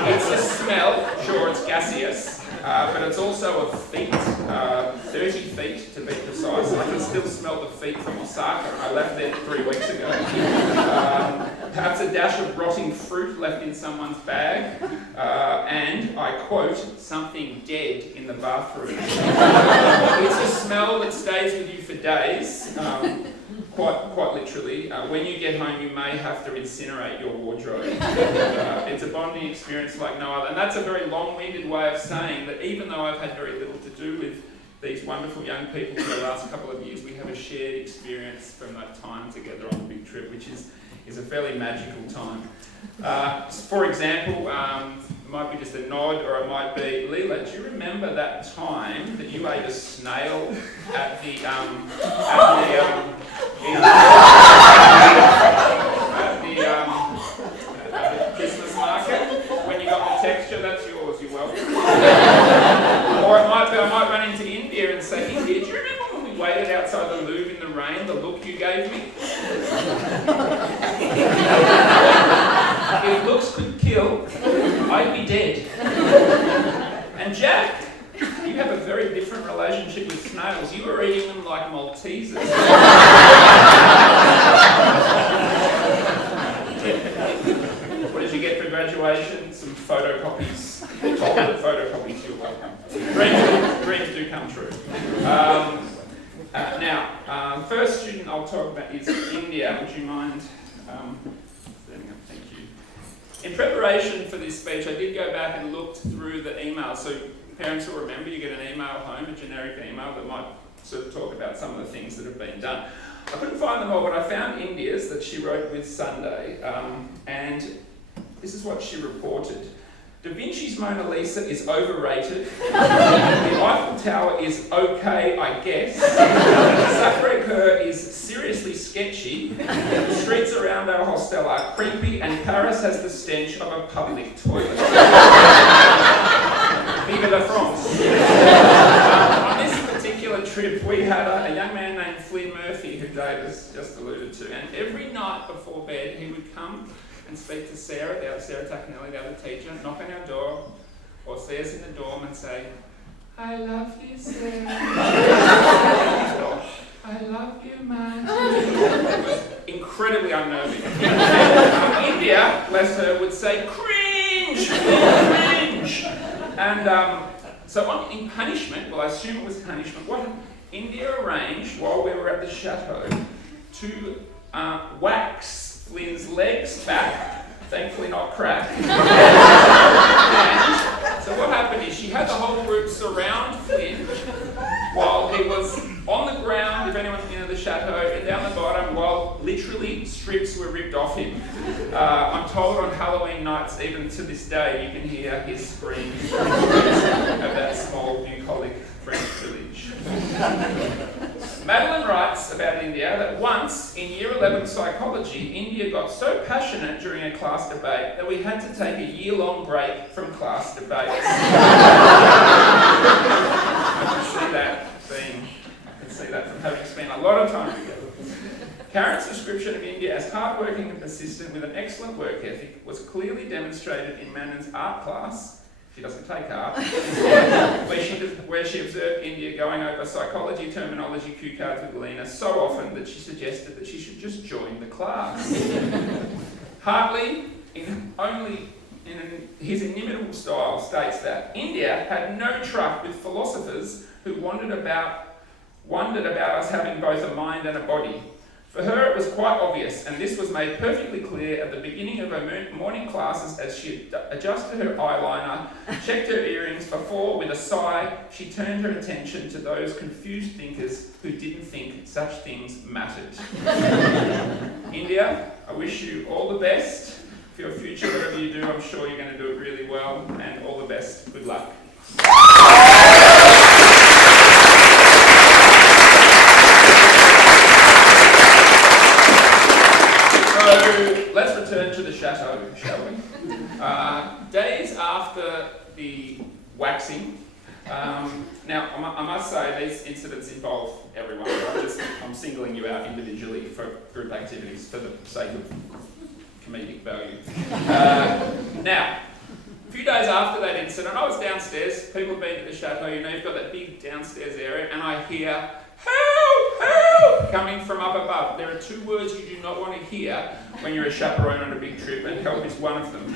It's a smell, sure, it's gaseous, but it's also of feet, 30 feet to be precise. I can still smell the feet from Osaka, and I left there 3 weeks ago. Perhaps a dash of rotting fruit left in someone's bag, and, I quote, something dead in the bathroom. It's a smell that stays with you for days, quite literally. When you get home, you may have to incinerate your wardrobe. It's a bonding experience like no other, and that's a very long-winded way of saying that even though I've had very little to do with these wonderful young people for the last couple of years, we have a shared experience from that time together on the big trip, which is a fairly magical time. For example, it might be just a nod, or it might be, Leela, do you remember that time that you ate a snail at the Christmas market? When you got the texture, that's yours, you're welcome. Or I might run into India and say, India, do you remember when we waited outside the Louvre in the rain, the look you gave me? If looks could kill, I'd be dead. And Jack, you have a very different relationship with snails. You were eating them like Maltesers. What did you get for graduation? Some photocopies. Photocopies, you're welcome. Dreams do come true. Now, first student I'll talk about is India. Would you mind standing up? Thank you. In preparation for this speech, I did go back and looked through the emails. So parents will remember you get an email home, a generic email that might sort of talk about some of the things that have been done. I couldn't find them all, but I found India's that she wrote with Sunday, and this is what she reported. Da Vinci's Mona Lisa is overrated. The Eiffel Tower is okay, I guess. Sacré-Cœur is seriously sketchy. The streets around our hostel are creepy, and Paris has the stench of a public toilet. Vive la France. On this particular trip, we had a young man named Flynn Murphy, who Dave has just alluded to, and every night before bed he would come and speak to Sarah Tacanelli, the other teacher, knock on our door, or see us in the dorm and say, I love you, Sarah. I love you, man. It was incredibly unnerving. India, bless her, would say, cringe, cringe. And so in punishment, well, I assume it was punishment, what India arranged while we were at the chateau to wax Flynn's legs back, thankfully not crack. And so what happened is she had the whole group surround Flynn while he was on the ground, if anyone's been to the chateau, and down the bottom while literally strips were ripped off him. I'm told on Halloween nights, even to this day, you can hear his screams of that small bucolic French village. Madeline writes about India that once in Year 11 psychology, India got so passionate during a class debate that we had to take a year-long break from class debates. I can see that from having spent a lot of time together. Karen's description of India as hardworking and persistent with an excellent work ethic was clearly demonstrated in Manon's art class. She doesn't take art, where she observed India going over psychology terminology cue cards with Lena so often that she suggested that she should just join the class. Hartley, in his inimitable style, states that India had no truck with philosophers who wondered about us having both a mind and a body. For her, it was quite obvious, and this was made perfectly clear at the beginning of her morning classes as she adjusted her eyeliner, checked her earrings before, with a sigh, she turned her attention to those confused thinkers who didn't think such things mattered. India, I wish you all the best for your future, whatever you do. I'm sure you're going to do it really well, and all the best. Good luck. So let's return to the chateau, shall we? Days after the waxing, now I must say these incidents involve everyone. I'm singling you out individually for group activities for the sake of comedic value. Now, a few days after that incident, I was downstairs. People have been to the chateau, you know, you've got that big downstairs area, and I hear, help, help, coming from up above. There are two words you do not want to hear when you're a chaperone on a big trip, and help is one of them.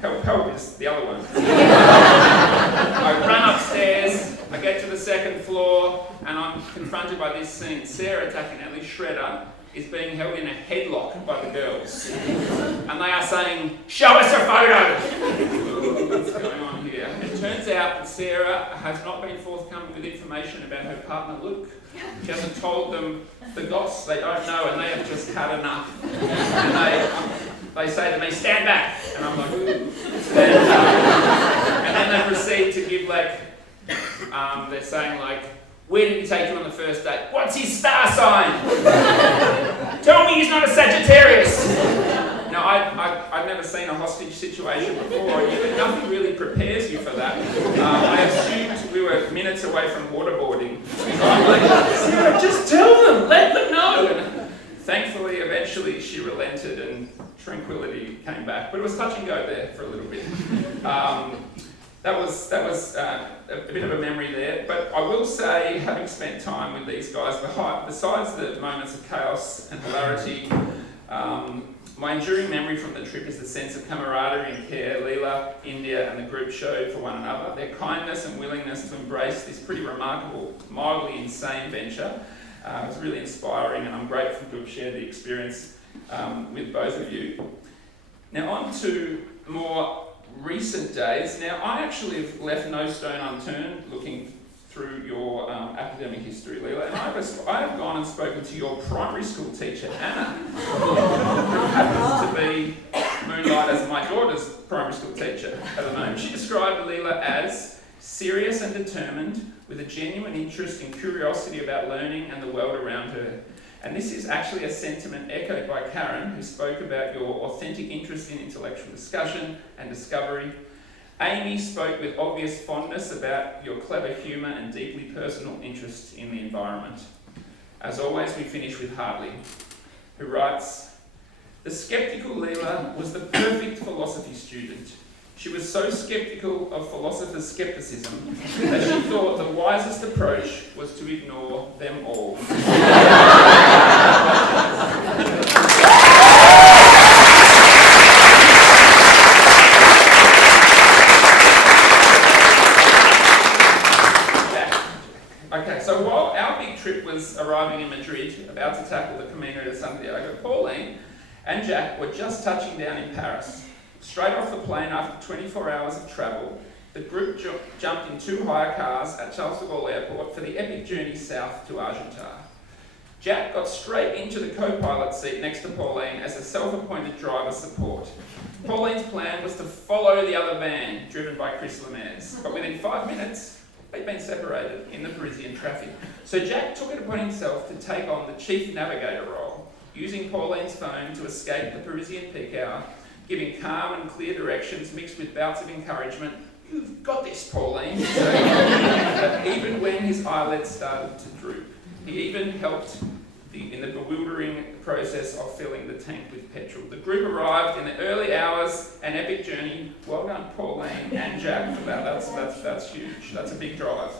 Help is the other one. I run upstairs, I get to the second floor, and I'm confronted by this scene. Sarah Tacanelli, Shredder, is being held in a headlock by the girls. And they are saying, show us a photo! What's going on here? It turns out that Sarah has not been forthcoming with information about her partner Luke. She hasn't told them the goss, they don't know, and they have just had enough. And they say to me, stand back! And I'm like, ooh. And then they proceed to give they're saying where did he take you on the first date? What's his star sign? Tell me he's not a Sagittarius. Now, I've never seen a hostage situation before. Nothing really prepares you for that. I assumed we were minutes away from waterboarding. So I'm like, Sarah, just tell them, let them know. And thankfully, eventually, she relented and tranquility came back. But it was touch and go there for a little bit. That was a bit of a memory there, but I will say, having spent time with these guys, besides the moments of chaos and hilarity, my enduring memory from the trip is the sense of camaraderie and care Leela, India and the group showed for one another. Their kindness and willingness to embrace this pretty remarkable, mildly insane venture was really inspiring, and I'm grateful to have shared the experience with both of you. Now on to more recent days. Now, I actually have left no stone unturned looking through your academic history, Leela, and I have gone and spoken to your primary school teacher, Anna, who happens to be moonlight as my daughter's primary school teacher at the moment. She described Leela as serious and determined, with a genuine interest and curiosity about learning and the world around her. And this is actually a sentiment echoed by Karen, who spoke about your authentic interest in intellectual discussion and discovery. Amy spoke with obvious fondness about your clever humour and deeply personal interest in the environment. As always, we finish with Hartley, who writes, "The sceptical Leela was the perfect philosophy student. She was so sceptical of philosophers' scepticism that she thought the wisest approach was to ignore them all." Okay, so while our big trip was arriving in Madrid, about to tackle the Camino de Santiago, Pauline and Jack were just touching down in Paris. Straight off the plane after 24 hours of travel, the group jumped in 2 hire cars at Charles de Gaulle Airport for the epic journey south to Argentar. Jack got straight into the co-pilot seat next to Pauline as a self-appointed driver support. Pauline's plan was to follow the other van, driven by Chris Lemaire, but within 5 minutes, they'd been separated in the Parisian traffic. So Jack took it upon himself to take on the chief navigator role, using Pauline's phone to escape the Parisian peak hour, giving calm and clear directions mixed with bouts of encouragement. "You've got this, Pauline." So, even when his eyelids started to droop, he even helped in the bewildering process of filling the tank with petrol. The group arrived in the early hours, an epic journey. Well done, Pauline and Jack, for that. That's huge. That's a big drive.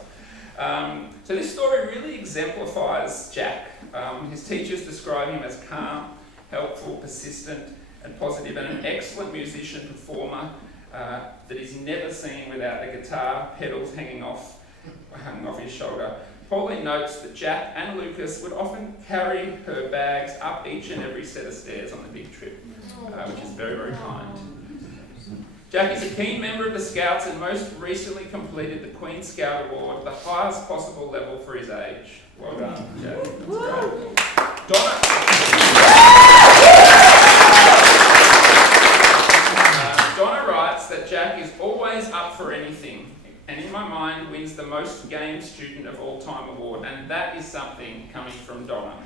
So this story really exemplifies Jack. His teachers describe him as calm, helpful, persistent, and positive, and an excellent musician performer that is never seen without the guitar pedals hanging off his shoulder. Pauline notes that Jack and Lucas would often carry her bags up each and every set of stairs on the big trip, which is very, very kind. Jack is a keen member of the Scouts and most recently completed the Queen Scout Award, the highest possible level for his age. Well done, Jack. That's great. Donna writes that Jack is always up for anything, and in my mind wins the most game student of all time award, and that is something coming from Donna.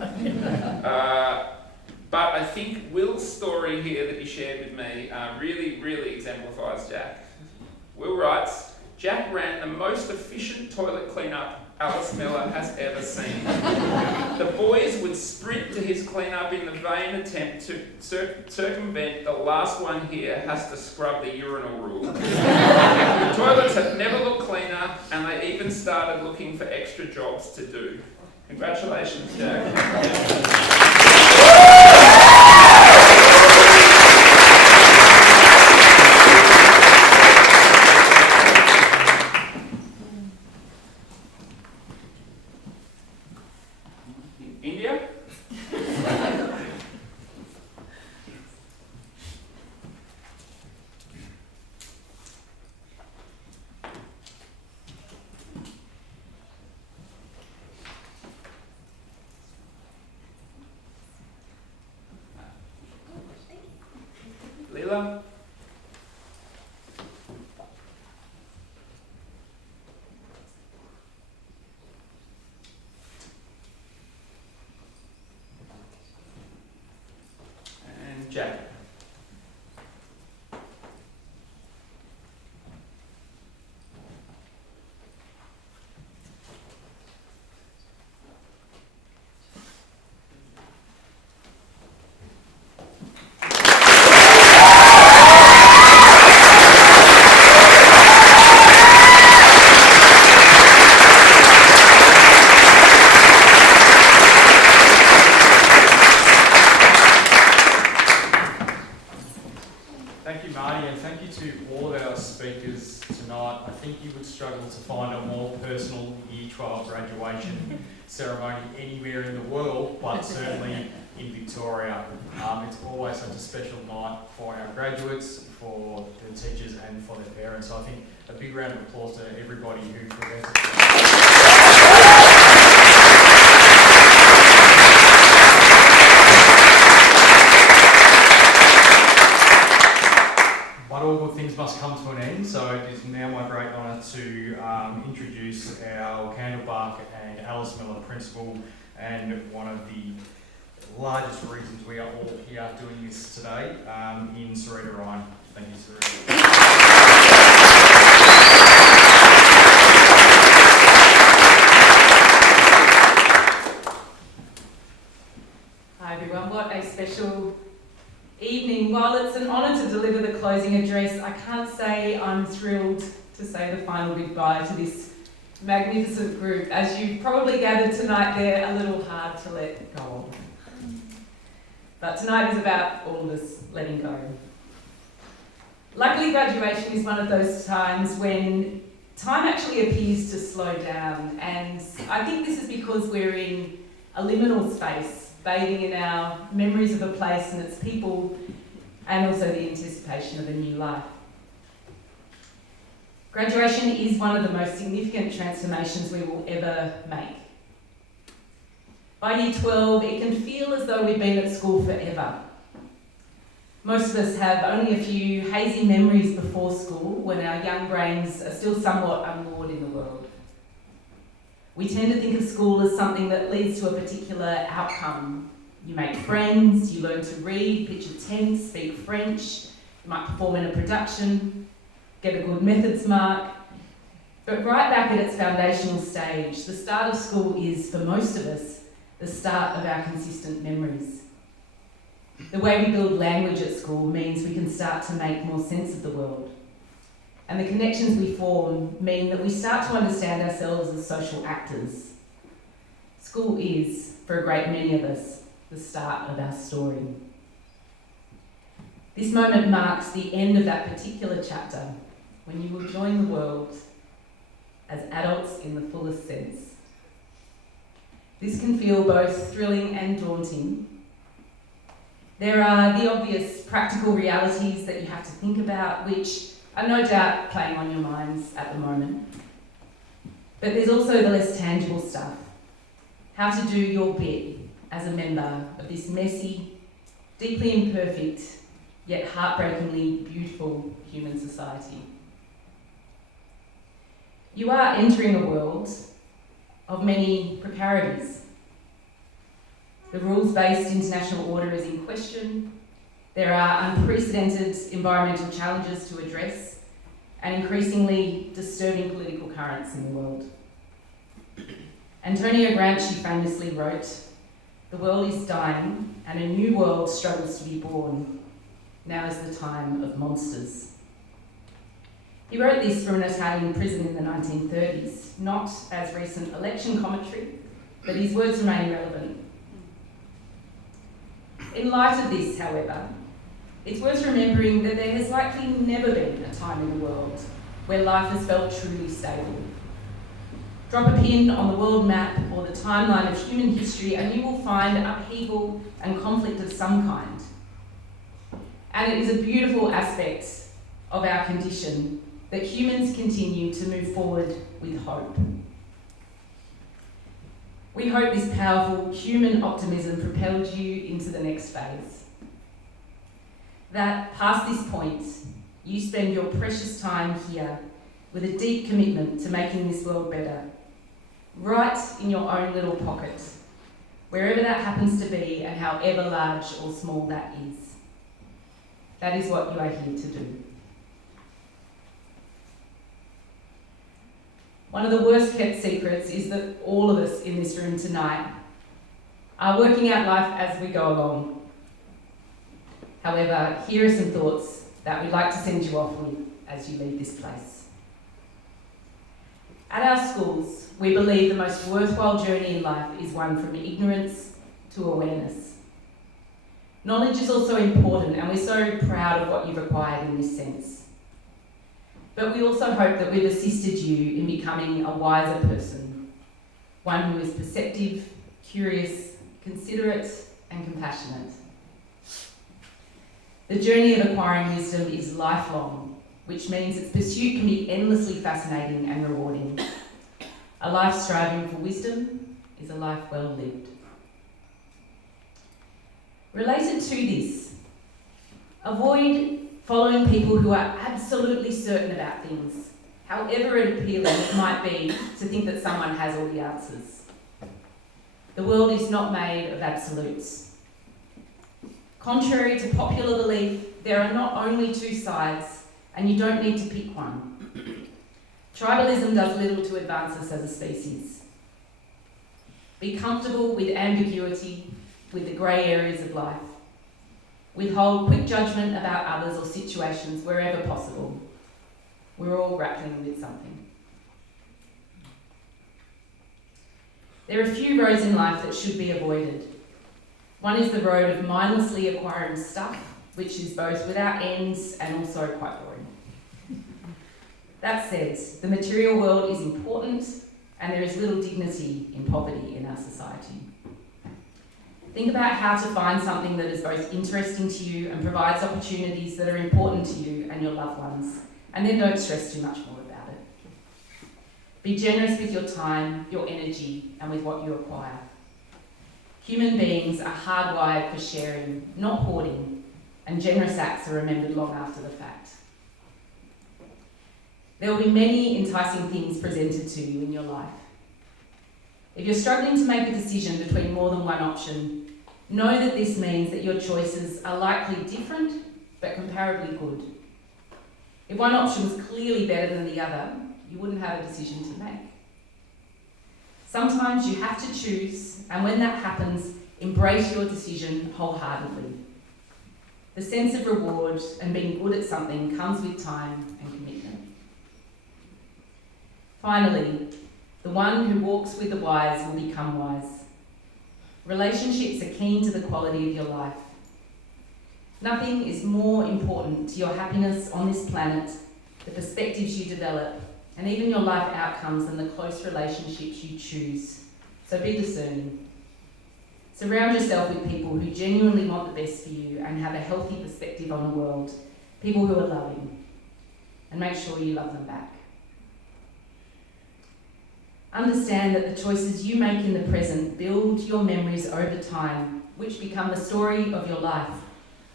But I think Will's story here that he shared with me really, really exemplifies Jack. Will writes, "Jack ran the most efficient toilet cleanup Alice Miller has ever seen. The boys would sprint to his cleanup in the vain attempt to circumvent the last one here has to scrub the urinal rule. The toilets have never looked cleaner, and they even started looking for extra jobs to do." Congratulations, Jack. India? Leela? And Jack. Thank you, Marty, and thank you to all of our speakers tonight. I think you would struggle to find a more personal Year 12 graduation ceremony anywhere in the world, but certainly in Victoria. It's always such a special night for our graduates, for the teachers and for their parents. So I think a big round of applause to everybody who presented. has come to an end, so it is now my great honour to introduce our Candlebark and Alice Miller principal, and one of the largest reasons we are all here doing this today, in Sarita Ryan. Thank you, Sarita. Hi everyone, what a special evening. While it's an honour to deliver the closing address, I can't say I'm thrilled to say the final goodbye to this magnificent group. As you've probably gathered tonight, they're a little hard to let go of. But tonight is about all of us letting go. Luckily, graduation is one of those times when time actually appears to slow down, and I think this is because we're in a liminal space, bathing in our memories of a place and its people, and also the anticipation of a new life. Graduation is one of the most significant transformations we will ever make. By year 12, it can feel as though we've been at school forever. Most of us have only a few hazy memories before school, when our young brains are still somewhat unmoored in the world. We tend to think of school as something that leads to a particular outcome. You make friends, you learn to read, pitch a tent, speak French, you might perform in a production, get a good methods mark. But right back at its foundational stage, the start of school is, for most of us, the start of our consistent memories. The way we build language at school means we can start to make more sense of the world. And the connections we form mean that we start to understand ourselves as social actors. School is, for a great many of us, the start of our story. This moment marks the end of that particular chapter, when you will join the world as adults in the fullest sense. This can feel both thrilling and daunting. There are the obvious practical realities that you have to think about, which are no doubt playing on your minds at the moment. But there's also the less tangible stuff. How to do your bit as a member of this messy, deeply imperfect, yet heartbreakingly beautiful human society. You are entering a world of many precarities. The rules-based international order is in question. There are unprecedented environmental challenges to address and increasingly disturbing political currents in the world. Antonio Gramsci famously wrote, "The world is dying and a new world struggles to be born. Now is the time of monsters." He wrote this from an Italian prison in the 1930s, not as recent election commentary, but his words remain relevant. In light of this, however, it's worth remembering that there has likely never been a time in the world where life has felt truly stable. Drop a pin on the world map or the timeline of human history and you will find upheaval and conflict of some kind. And it is a beautiful aspect of our condition that humans continue to move forward with hope. We hope this powerful human optimism propels you into the next phase. That past this point, you spend your precious time here with a deep commitment to making this world better, right in your own little pocket, wherever that happens to be and however large or small that is. That is what you are here to do. One of the worst kept secrets is that all of us in this room tonight are working out life as we go along. However, here are some thoughts that we'd like to send you off with as you leave this place. At our schools, we believe the most worthwhile journey in life is one from ignorance to awareness. Knowledge is also important, and we're so proud of what you've acquired in this sense. But we also hope that we've assisted you in becoming a wiser person, one who is perceptive, curious, considerate, and compassionate. The journey of acquiring wisdom is lifelong, which means its pursuit can be endlessly fascinating and rewarding. A life striving for wisdom is a life well lived. Related to this, avoid following people who are absolutely absolutely certain about things, however appealing it might be to think that someone has all the answers. The world is not made of absolutes. Contrary to popular belief, there are not only two sides, and you don't need to pick one. Tribalism does little to advance us as a species. Be comfortable with ambiguity, with the grey areas of life. Withhold quick judgment about others or situations wherever possible. We're all grappling with something. There are a few roads in life that should be avoided. One is the road of mindlessly acquiring stuff, which is both without ends and also quite boring. That said, the material world is important and there is little dignity in poverty in our society. Think about how to find something that is both interesting to you and provides opportunities that are important to you and your loved ones, and then don't stress too much more about it. Be generous with your time, your energy, and with what you acquire. Human beings are hardwired for sharing, not hoarding, and generous acts are remembered long after the fact. There will be many enticing things presented to you in your life. If you're struggling to make a decision between more than one option, know that this means that your choices are likely different, but comparably good. If one option was clearly better than the other, you wouldn't have a decision to make. Sometimes you have to choose, and when that happens, embrace your decision wholeheartedly. The sense of reward and being good at something comes with time and commitment. Finally, the one who walks with the wise will become wise. Relationships are key to the quality of your life. Nothing is more important to your happiness on this planet, the perspectives you develop, and even your life outcomes than the close relationships you choose. So be discerning. Surround yourself with people who genuinely want the best for you and have a healthy perspective on the world, people who are loving, and make sure you love them back. Understand that the choices you make in the present build your memories over time, which become the story of your life.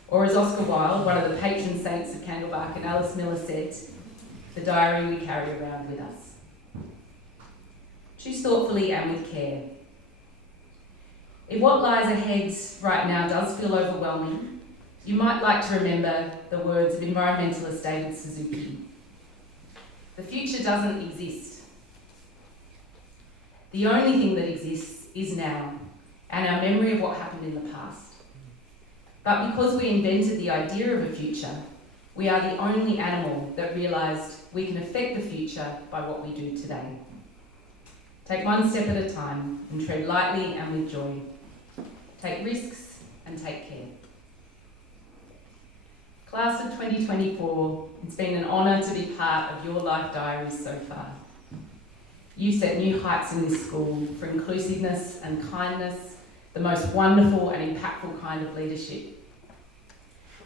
Or as Oscar Wilde, one of the patron saints of Candlebark, and Alice Miller said, the diary we carry around with us. Choose thoughtfully and with care. If what lies ahead right now does feel overwhelming, you might like to remember the words of environmentalist David Suzuki. The future doesn't exist. The only thing that exists is now, and our memory of what happened in the past. But because we invented the idea of a future, we are the only animal that realised we can affect the future by what we do today. Take one step at a time and tread lightly and with joy. Take risks and take care. Class of 2024, it's been an honour to be part of your life diaries so far. You set new heights in this school for inclusiveness and kindness, the most wonderful and impactful kind of leadership.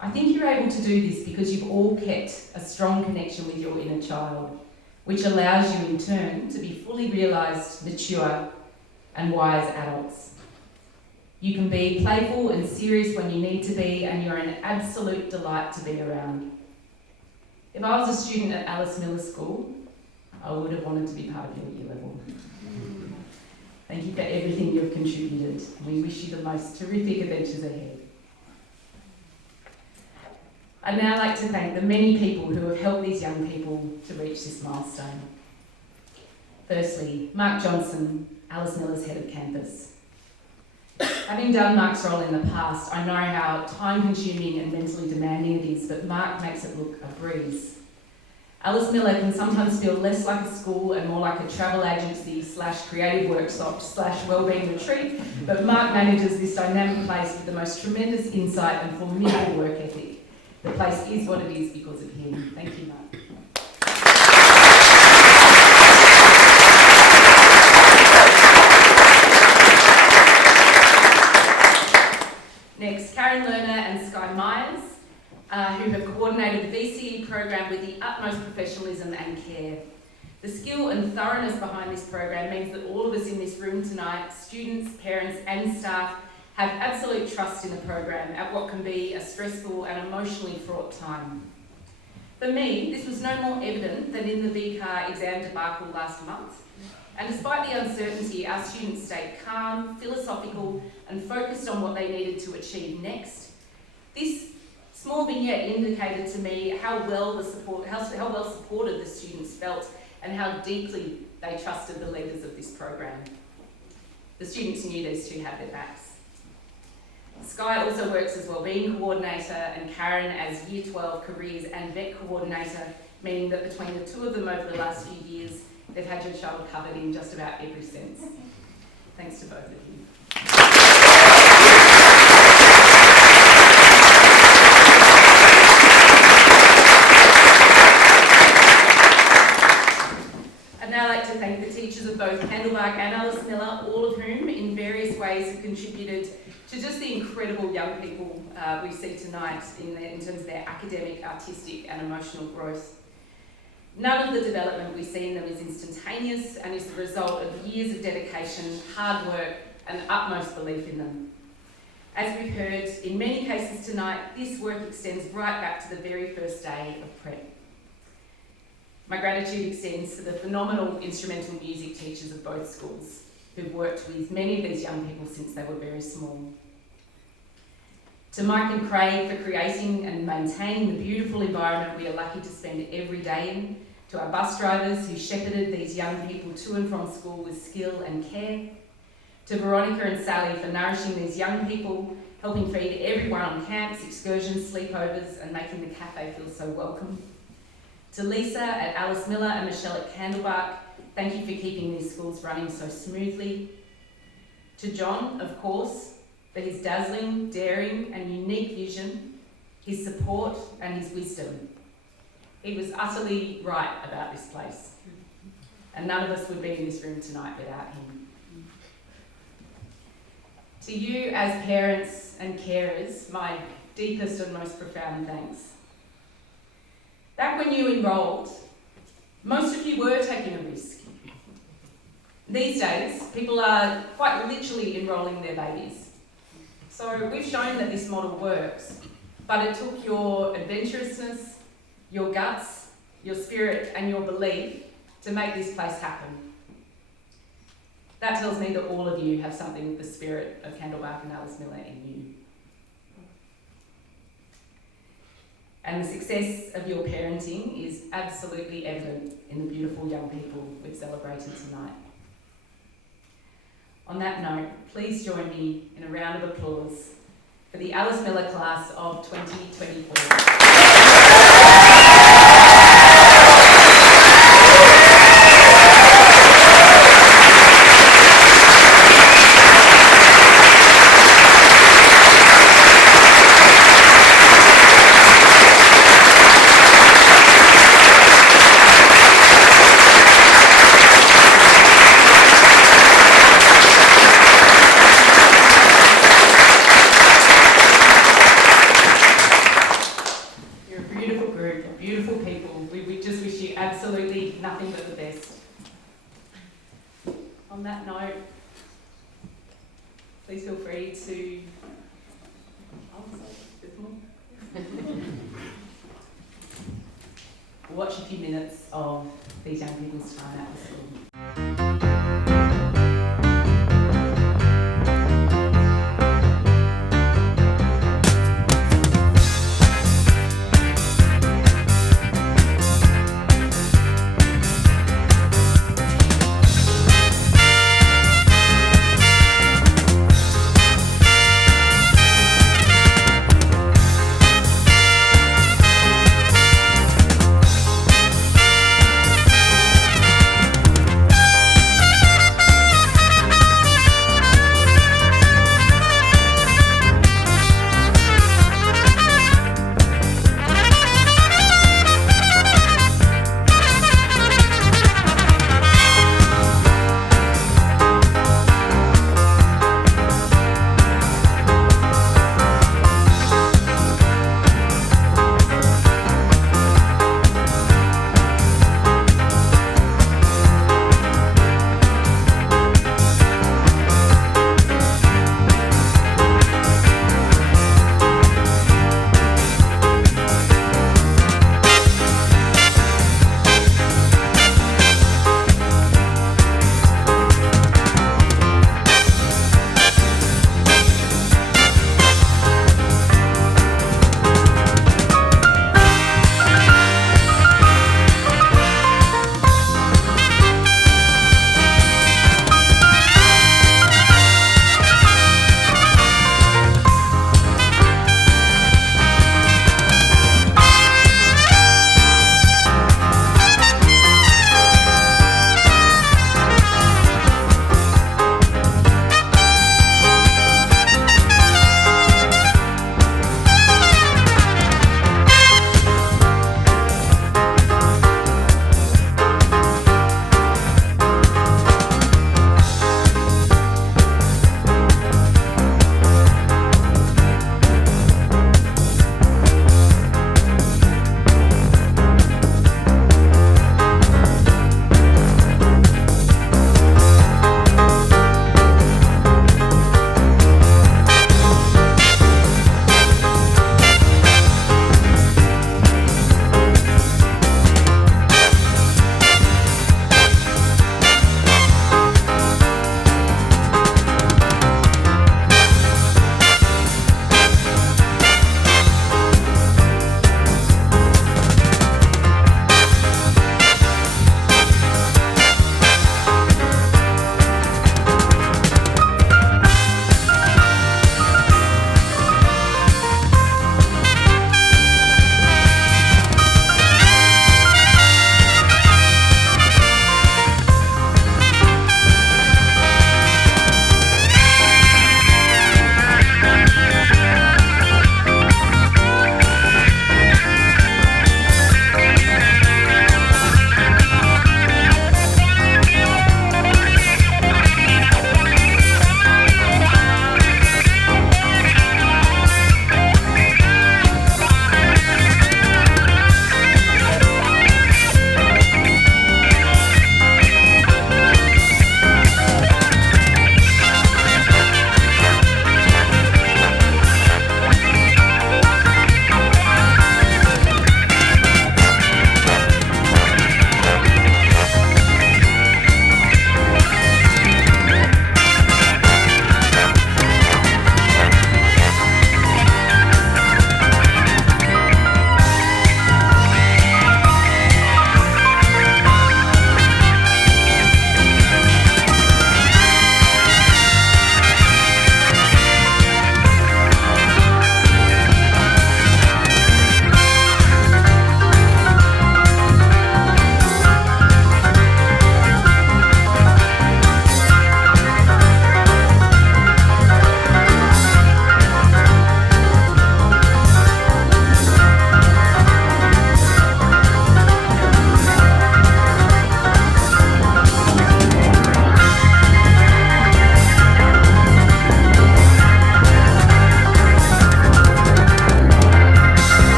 I think you're able to do this because you've all kept a strong connection with your inner child, which allows you in turn to be fully realised, mature and wise adults. You can be playful and serious when you need to be, and you're an absolute delight to be around. If I was a student at Alice Miller School, I would have wanted to be part of your year level. Thank you for everything you've contributed. We wish you the most terrific adventures ahead. I'd now like to thank the many people who have helped these young people to reach this milestone. Firstly, Mark Johnson, Alice Miller's head of campus. Having done Mark's role in the past, I know how time-consuming and mentally demanding it is, but Mark makes it look a breeze. Alice Miller can sometimes feel less like a school and more like a travel agency / creative workshop / wellbeing retreat, but Mark manages this dynamic place with the most tremendous insight and formidable work ethic. The place is what it is because of him. Thank you, Mark. Next, Karen Lerner and Sky Myers, who have coordinated the VCE program with the utmost professionalism and care. The skill and thoroughness behind this program means that all of us in this room tonight, students, parents and staff, have absolute trust in the program at what can be a stressful and emotionally fraught time. For me, this was no more evident than in the VCAR exam debacle last month. And despite the uncertainty, our students stayed calm, philosophical, and focused on what they needed to achieve next. This small vignette indicated to me how well supported the students felt and how deeply they trusted the leaders of this program. The students knew these two had their backs. Sky also works as Wellbeing Coordinator and Karen as Year 12 Careers and Vet Coordinator, meaning that between the two of them over the last few years, they've had your child covered in just about every sense. Thanks to both of you. I'd now like to thank the teachers of both Candlebark and Alice Miller, all of whom in various ways have contributed to just the incredible young people we see tonight in terms of their academic, artistic and emotional growth. None of the development we see in them is instantaneous and is the result of years of dedication, hard work and utmost belief in them. As we've heard, in many cases tonight, this work extends right back to the very first day of prep. My gratitude extends to the phenomenal instrumental music teachers of both schools who've worked with many of these young people since they were very small. To Mike and Craig for creating and maintaining the beautiful environment we are lucky to spend every day in. To our bus drivers who shepherded these young people to and from school with skill and care. To Veronica and Sally for nourishing these young people, helping feed everyone on camps, excursions, sleepovers and making the cafe feel so welcome. To Lisa at Alice Miller and Michelle at Candlebark, thank you for keeping these schools running so smoothly. To John, of course, for his dazzling, daring and unique vision, his support and his wisdom. He was utterly right about this place, and none of us would be in this room tonight without him. To you as parents and carers, my deepest and most profound thanks. Back when you enrolled, most of you were taking a risk. These days, people are quite literally enrolling their babies. So we've shown that this model works, but it took your adventurousness, your guts, your spirit and your belief to make this place happen. That tells me that all of you have something with the spirit of Candlebark and Alice Miller in you. And the success of your parenting is absolutely evident in the beautiful young people we've celebrated tonight. On that note, please join me in a round of applause for the Alice Miller class of 2024. Nothing but the best. On that note, please feel free to watch a few minutes of these young people's time at the school.